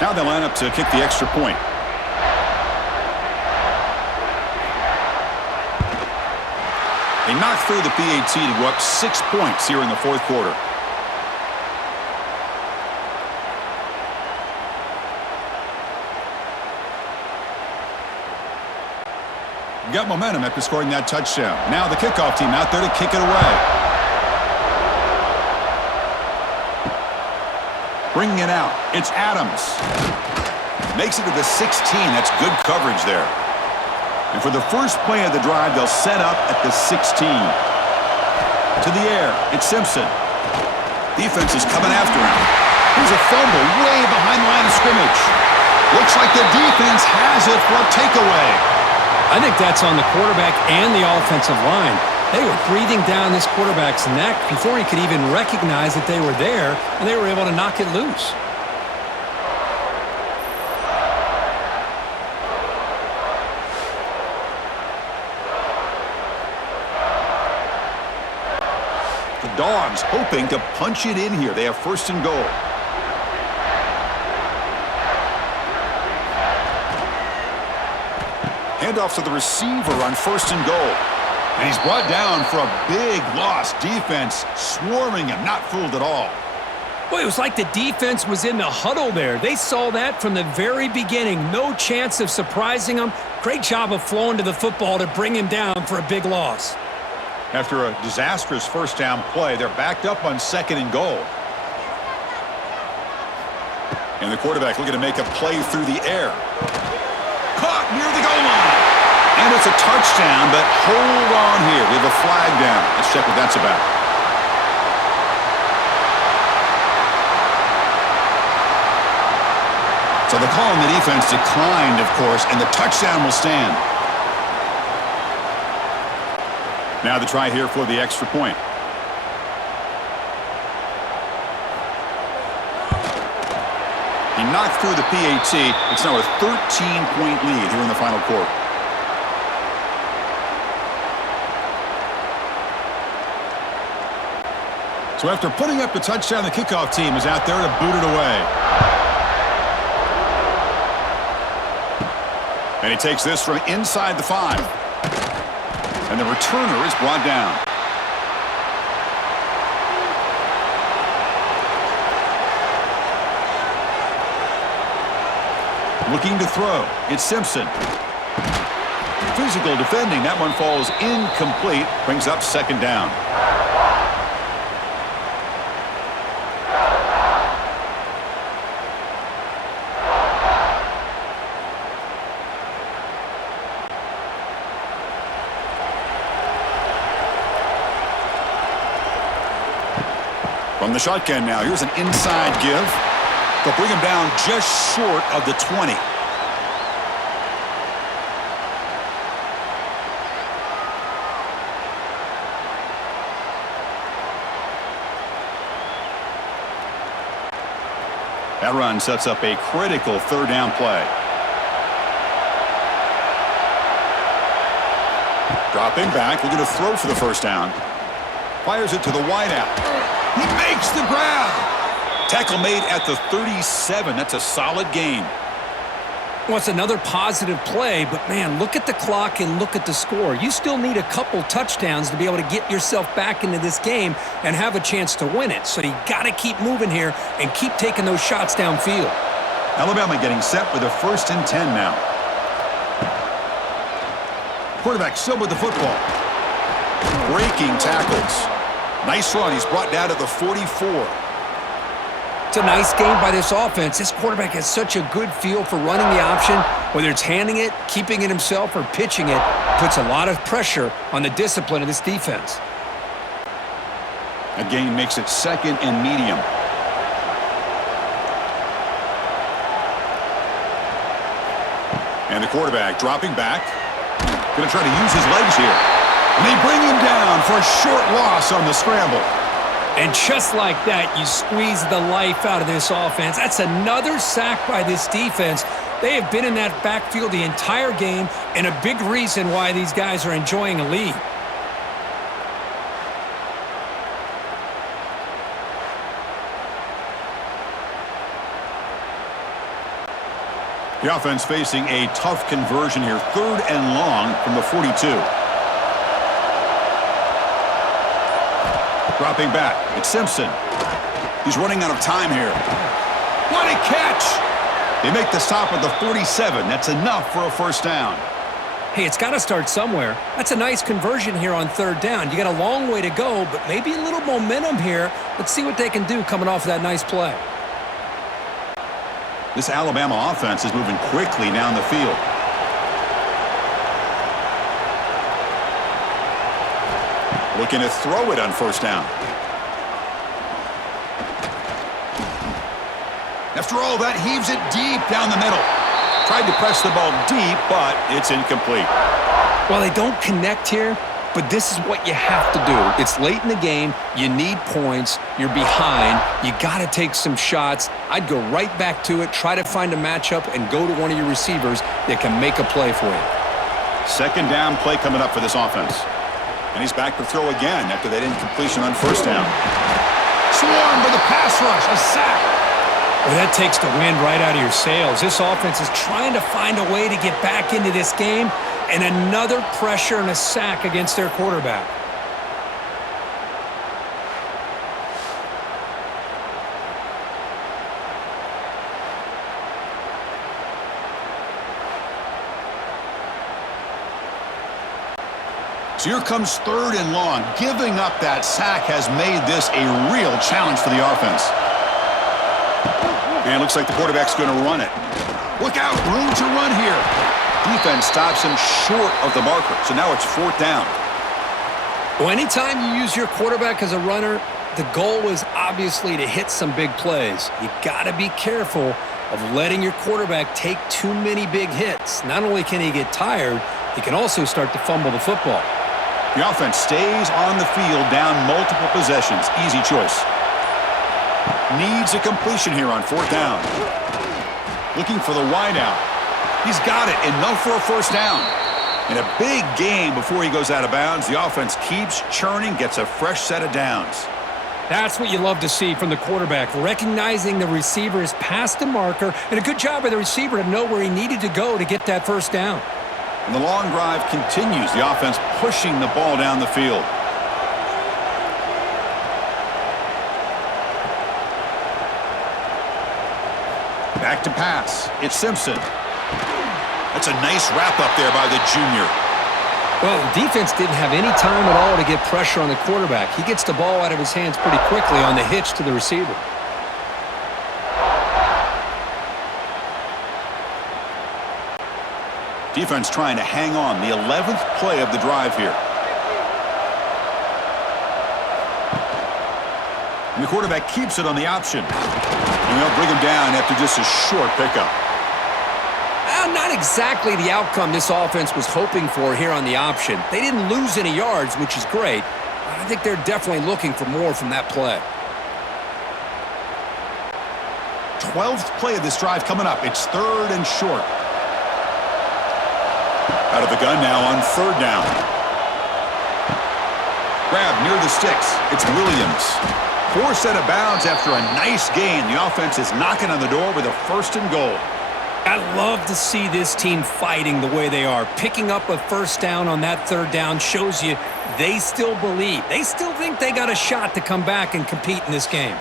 Now they line up to kick the extra point. They knock through the PAT to go up 6 points here in the 4th quarter. Got momentum after scoring that touchdown. Now the kickoff team out there to kick it away. Bringing it out, it's Adams. Makes it to the 16. That's good coverage there. And for the first play of the drive, they'll set up at the 16. To the air, it's Simpson. Defense is coming after him. Here's a fumble way behind the line of scrimmage. Looks like the defense has it for a takeaway. I think that's on the quarterback and the offensive line. They were breathing down this quarterback's neck before he could even recognize that they were there, and they were able to knock it loose. The Dogs hoping to punch it in here. They have first and goal. Handoff to the receiver on first and goal. And he's brought down for a big loss. Defense swarming him, not fooled at all. Boy, it was like the defense was in the huddle there. They saw that from the very beginning. No chance of surprising them. Great job of flowing to the football to bring him down for a big loss. After a disastrous first down play, they're backed up on second and goal. And the quarterback looking to make a play through the air. Caught near the goal line. And it's a touchdown, but hold on here. We have a flag down. Let's check what that's about. So the call on the defense declined, of course, and the touchdown will stand. Now the try here for the extra point. He knocked through the PAT. It's now a 13-point lead here in the final quarter. So after putting up the touchdown, the kickoff team is out there to boot it away. And he takes this from inside the 5. And the returner is brought down. Looking to throw. It's Simpson. Physical defending. That one falls incomplete. Brings up second down. From the shotgun now, here's an inside give. They'll bring him down just short of the 20. That run sets up a critical third down play. Dropping back, looking to throw for the first down. Fires it to the wideout. He makes the grab. Tackle made at the 37. That's a solid gain. Well, it's another positive play, but man, look at the clock and look at the score. You still need a couple touchdowns to be able to get yourself back into this game and have a chance to win it. So you got to keep moving here and keep taking those shots downfield. Alabama getting set for the 1st and 10 now. Quarterback still with the football. Breaking tackles. Nice run. He's brought down to the 44. It's a nice game by this offense. This quarterback has such a good feel for running the option. Whether it's handing it, keeping it himself, or pitching it, puts a lot of pressure on the discipline of this defense. That gain makes it second and medium. And the quarterback dropping back. Going to try to use his legs here. And they bring him down for a short loss on the scramble. And just like that, you squeeze the life out of this offense. That's another sack by this defense. They have been in that backfield the entire game, and a big reason why these guys are enjoying a lead. The offense facing a tough conversion here. 3rd and long from the 42. Dropping back. It's Simpson. He's running out of time here. What a catch! They make the stop at the 47. That's enough for a first down. Hey, it's got to start somewhere. That's a nice conversion here on 3rd down. You got a long way to go, but maybe a little momentum here. Let's see what they can do coming off of that nice play. This Alabama offense is moving quickly down the field. Looking to throw it on first down. After all that, heaves it deep down the middle. Tried to press the ball deep, but it's incomplete. Well, they don't connect here, but this is what you have to do. It's late in the game. You need points. You're behind. You got to take some shots. I'd go right back to it, try to find a matchup, and go to one of your receivers that can make a play for you. 2nd down play coming up for this offense. And he's back to throw again after that incompletion on first down. Swarmed with a pass rush, a sack. Well, that takes the wind right out of your sails. This offense is trying to find a way to get back into this game, and another pressure and a sack against their quarterback. So here comes 3rd and long. Giving up that sack has made this a real challenge for the offense. And it looks like the quarterback's going to run it. Look out, room to run here. Defense stops him short of the marker, so now it's 4th down. Well, anytime you use your quarterback as a runner, the goal is obviously to hit some big plays. You got to be careful of letting your quarterback take too many big hits. Not only can he get tired, he can also start to fumble the football. The offense stays on the field down multiple possessions. Easy choice. Needs a completion here on 4th down. Looking for the wideout. He's got it. Enough for a first down. In a big game before he goes out of bounds, the offense keeps churning, gets a fresh set of downs. That's what you love to see from the quarterback, recognizing the receiver is past the marker, and a good job by the receiver to know where he needed to go to get that first down. And the long drive continues. The offense pushing the ball down the field. Back to pass. It's Simpson. That's a nice wrap up there by the junior. Well, the defense didn't have any time at all to get pressure on the quarterback. He gets the ball out of his hands pretty quickly on the hitch to the receiver. Defense trying to hang on. The 11th play of the drive here. And the quarterback keeps it on the option. And they'll bring him down after just a short pickup. Not exactly the outcome this offense was hoping for here on the option. They didn't lose any yards, which is great. I think they're definitely looking for more from that play. 12th play of this drive coming up. It's 3rd and short. Out of the gun now on 3rd down. Grab near the sticks. It's Williams. 4 set of bounds after a nice gain. The offense is knocking on the door with a 1st and goal. I love to see this team fighting the way they are. Picking up a first down on that 3rd down shows you they still believe. They still think they got a shot to come back and compete in this game.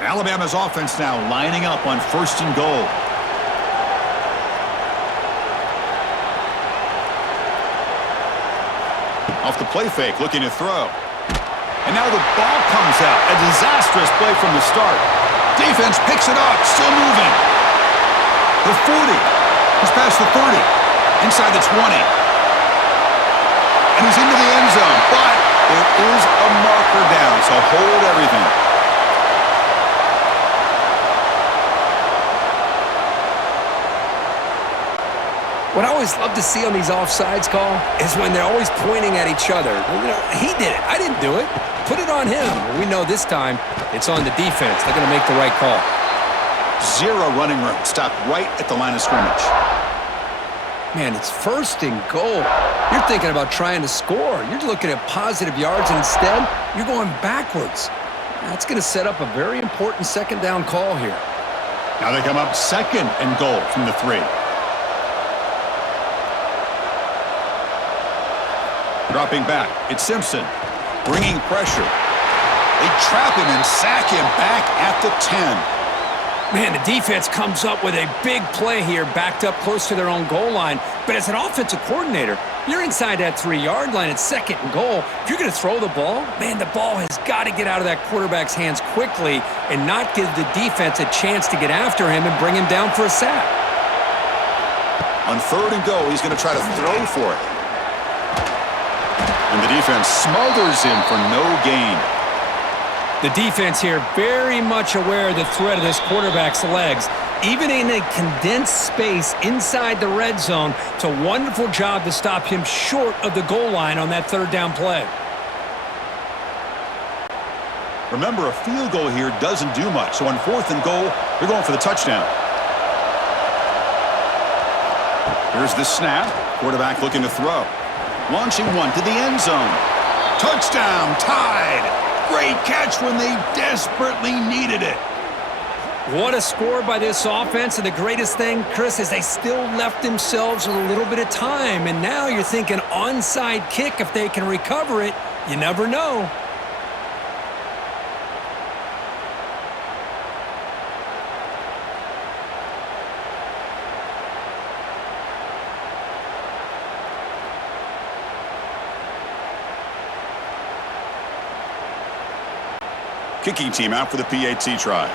Alabama's offense now lining up on 1st and goal. Off the play fake, looking to throw. And now the ball comes out. A disastrous play from the start. Defense picks it up, still moving. The 40. He's past the 30. Inside the 20. And he's into the end zone. But there is a marker down, so hold everything. What I always love to see on these offsides call is when they're always pointing at each other. You know, he did it. I didn't do it. Put it on him. We know this time it's on the defense. They're going to make the right call. 0 running room. Stopped right at the line of scrimmage. Man, it's 1st and goal. You're thinking about trying to score. You're looking at positive yards, and instead, you're going backwards. That's going to set up a very important 2nd down call here. Now they come up 2nd and goal from the 3. Dropping back, it's Simpson, bringing pressure. They trap him and sack him back at the 10. Man, the defense comes up with a big play here, backed up close to their own goal line. But as an offensive coordinator, you're inside that 3-yard line at 2nd and goal. If you're going to throw the ball, man, the ball has got to get out of that quarterback's hands quickly and not give the defense a chance to get after him and bring him down for a sack. On 3rd and goal, he's going to try to throw for it. And the defense smothers him for no gain. The defense here very much aware of the threat of this quarterback's legs. Even in a condensed space inside the red zone, it's a wonderful job to stop him short of the goal line on that 3rd down play. Remember, a field goal here doesn't do much. So on 4th and goal, they're going for the touchdown. Here's the snap. Quarterback looking to throw. Launching one to the end zone. Touchdown, tied. Great catch when they desperately needed it. What a score by this offense, and the greatest thing, Chris, is they still left themselves with a little bit of time, and now you're thinking onside kick if they can recover it. You never know. Kicking team out for the PAT try.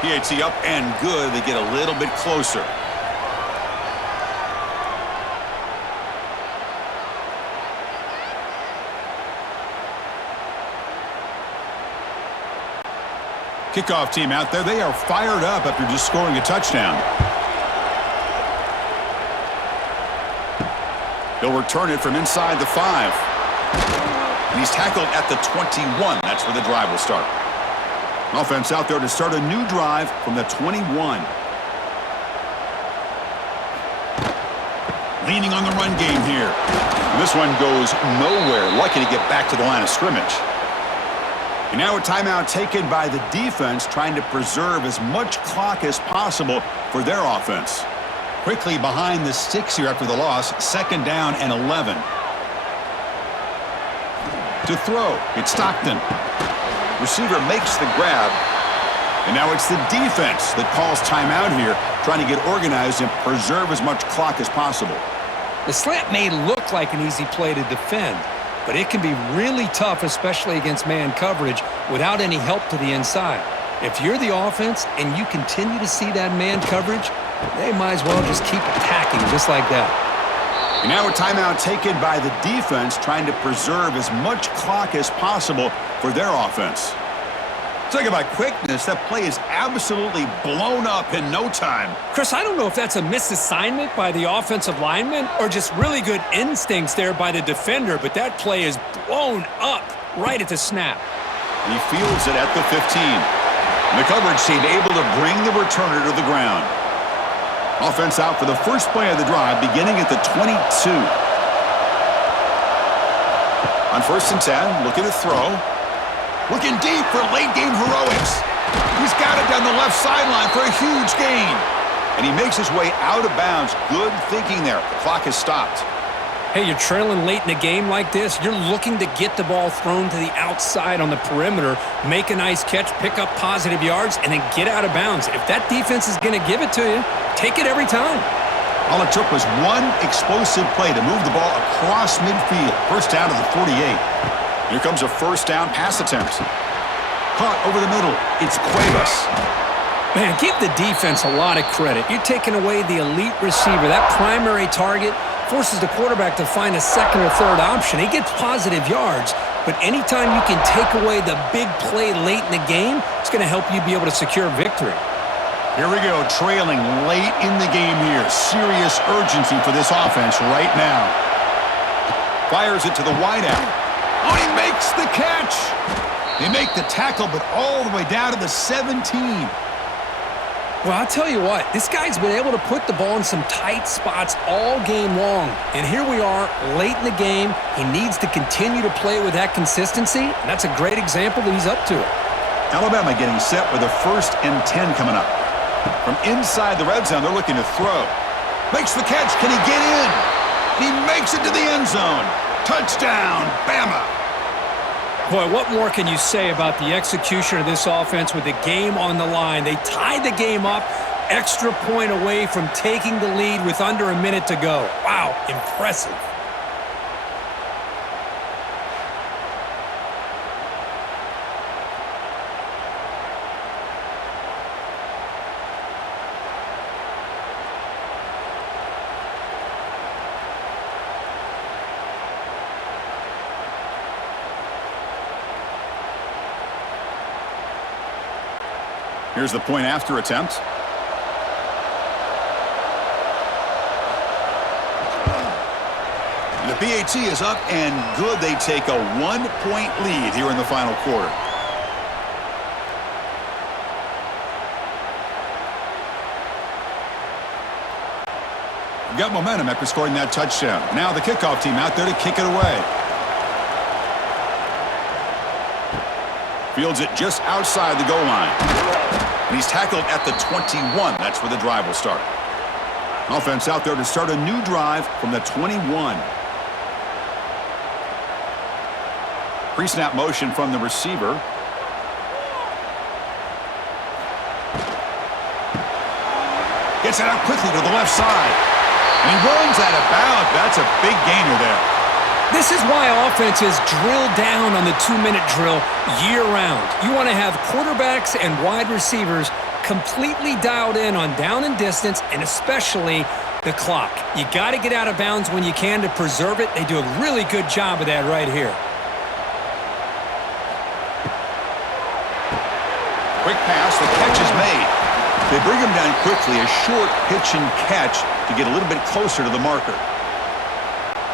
PAT up and good. They get a little bit closer. Kickoff team out there. They are fired up after just scoring a touchdown. He'll return it from inside the 5. And he's tackled at the 21. That's where the drive will start. Offense out there to start a new drive from the 21. Leaning on the run game here. And this one goes nowhere. Lucky to get back to the line of scrimmage. And now a timeout taken by the defense, trying to preserve as much clock as possible for their offense. Quickly behind the 6 here after the loss. 2nd down and 11. To throw, it's Stockton. Receiver makes the grab. And now it's the defense that calls timeout here, trying to get organized and preserve as much clock as possible. The slant may look like an easy play to defend, but it can be really tough, especially against man coverage, without any help to the inside. If you're the offense and you continue to see that man coverage, they might as well just keep attacking just like that. And now a timeout taken by the defense, trying to preserve as much clock as possible for their offense. Talk about quickness. That play is absolutely blown up in no time. Chris, I don't know if that's a misassignment by the offensive lineman or just really good instincts there by the defender, but that play is blown up right at the snap. He fields it at the 15. And the coverage team able to bring the returner to the ground. Offense out for the first play of the drive, beginning at the 22. On 1st and 10, looking to throw. Looking deep for late-game heroics. He's got it down the left sideline for a huge gain. And he makes his way out of bounds. Good thinking there. The clock has stopped. Hey, you're trailing late in a game like this. You're looking to get the ball thrown to the outside on the perimeter, make a nice catch, pick up positive yards, and then get out of bounds. If that defense is going to give it to you, take it every time. All it took was one explosive play to move the ball across midfield. First down to the 48. Here comes a first down pass attempt. Caught over the middle. It's Cuevas. Man, give the defense a lot of credit. You're taking away the elite receiver. That primary target forces the quarterback to find a second or third option. He gets positive yards, but anytime you can take away the big play late in the game, it's going to help you be able to secure victory. Here we go, trailing late in the game here. Serious urgency for this offense right now. Fires it to the wideout. Oh, he makes the catch. They make the tackle, but all the way down to the 17. Well, I'll tell you what, this guy's been able to put the ball in some tight spots all game long. And here we are, late in the game. He needs to continue to play with that consistency. And that's a great example that he's up to it. Alabama getting set with a 1st and 10 coming up. From inside the red zone, they're looking to throw. Makes the catch. Can he get in? He makes it to the end zone. Touchdown, Bama. Boy, what more can you say about the execution of this offense with the game on the line? They tied the game up, extra point away from taking the lead with under a minute to go. Wow, impressive. Here's the point after attempt. The BAT is up and good. They take a 1-point lead here in the final quarter. Got momentum after scoring that touchdown. Now the kickoff team out there to kick it away. Fields it just outside the goal line. And he's tackled at the 21. That's where the drive will start. Offense out there to start a new drive from the 21. Pre-snap motion from the receiver. Gets it out quickly to the left side. And he runs out of bounds. That's a big gainer there. This is why offenses drill down on the 2-minute drill year-round. You want to have quarterbacks and wide receivers completely dialed in on down and distance, and especially the clock. You got to get out of bounds when you can to preserve it. They do a really good job of that right here. Quick pass, the catch is made. They bring him down quickly, a short pitch and catch to get a little bit closer to the marker.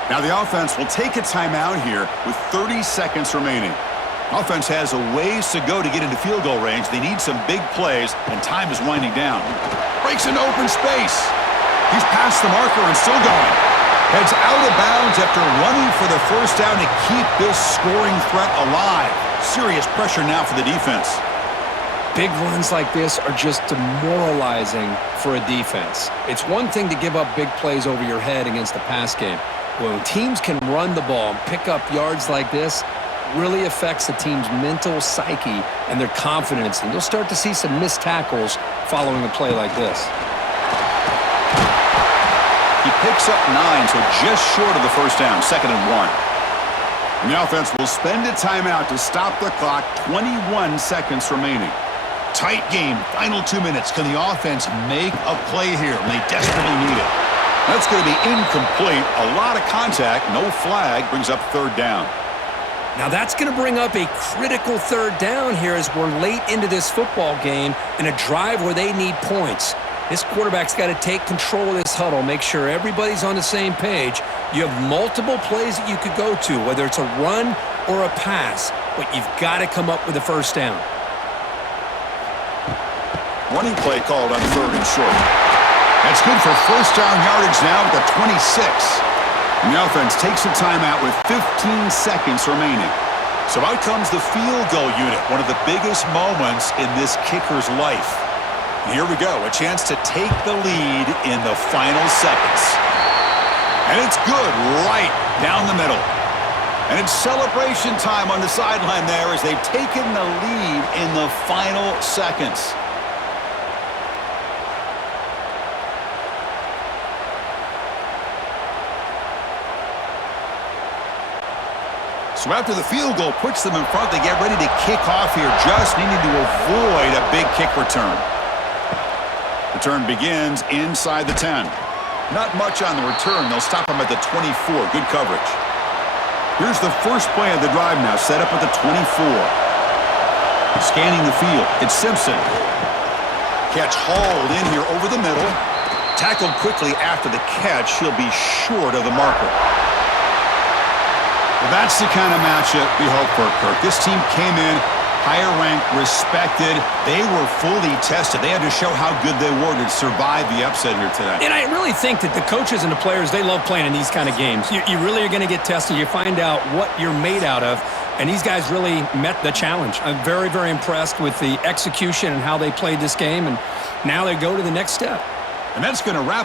Now the offense will take a timeout here with 30 seconds remaining. Offense has a ways to go to get into field goal range. They need some big plays, and time is winding down. Breaks into open space. He's past the marker and still going. Heads out of bounds after running for the first down to keep this scoring threat alive. Serious pressure now for the defense. Big runs like this are just demoralizing for a defense. It's one thing to give up big plays over your head against the pass game. When teams can run the ball and pick up yards like this, really affects the team's mental psyche and their confidence. And you'll start to see some missed tackles following a play like this. He picks up 9, so just short of the first down, 2nd and 1. And the offense will spend a timeout to stop the clock, 21 seconds remaining. Tight game, final 2 minutes. Can the offense make a play here? And they desperately need it. That's going to be incomplete. A lot of contact, no flag, brings up 3rd down. Now that's going to bring up a critical 3rd down here as we're late into this football game in a drive where they need points. This quarterback's got to take control of this huddle, make sure everybody's on the same page. You have multiple plays that you could go to, whether it's a run or a pass, but you've got to come up with a 1st down. Running play called on 3rd and short. That's good for 1st down yardage now at the 26. And the offense takes a timeout with 15 seconds remaining. So out comes the field goal unit, one of the biggest moments in this kicker's life. And here we go, a chance to take the lead in the final seconds. And it's good right down the middle. And it's celebration time on the sideline there as they've taken the lead in the final seconds. So after the field goal puts them in front, they get ready to kick off here, just needing to avoid a big kick return. Return begins inside the 10. Not much on the return. They'll stop him at the 24. Good coverage. Here's the first play of the drive now, set up at the 24. Scanning the field, it's Simpson. Catch hauled in here over the middle. Tackled quickly after the catch. He'll be short of the marker. Well, that's the kind of matchup we hope for, Kirk. This team came in higher ranked, respected. They were fully tested. They had to show how good they were to survive the upset here today. And I really think that the coaches and the players, they love playing in these kind of games. You really are going to get tested. You find out what you're made out of. And these guys really met the challenge. I'm very, very impressed with the execution and how they played this game. And now they go to the next step. And that's going to wrap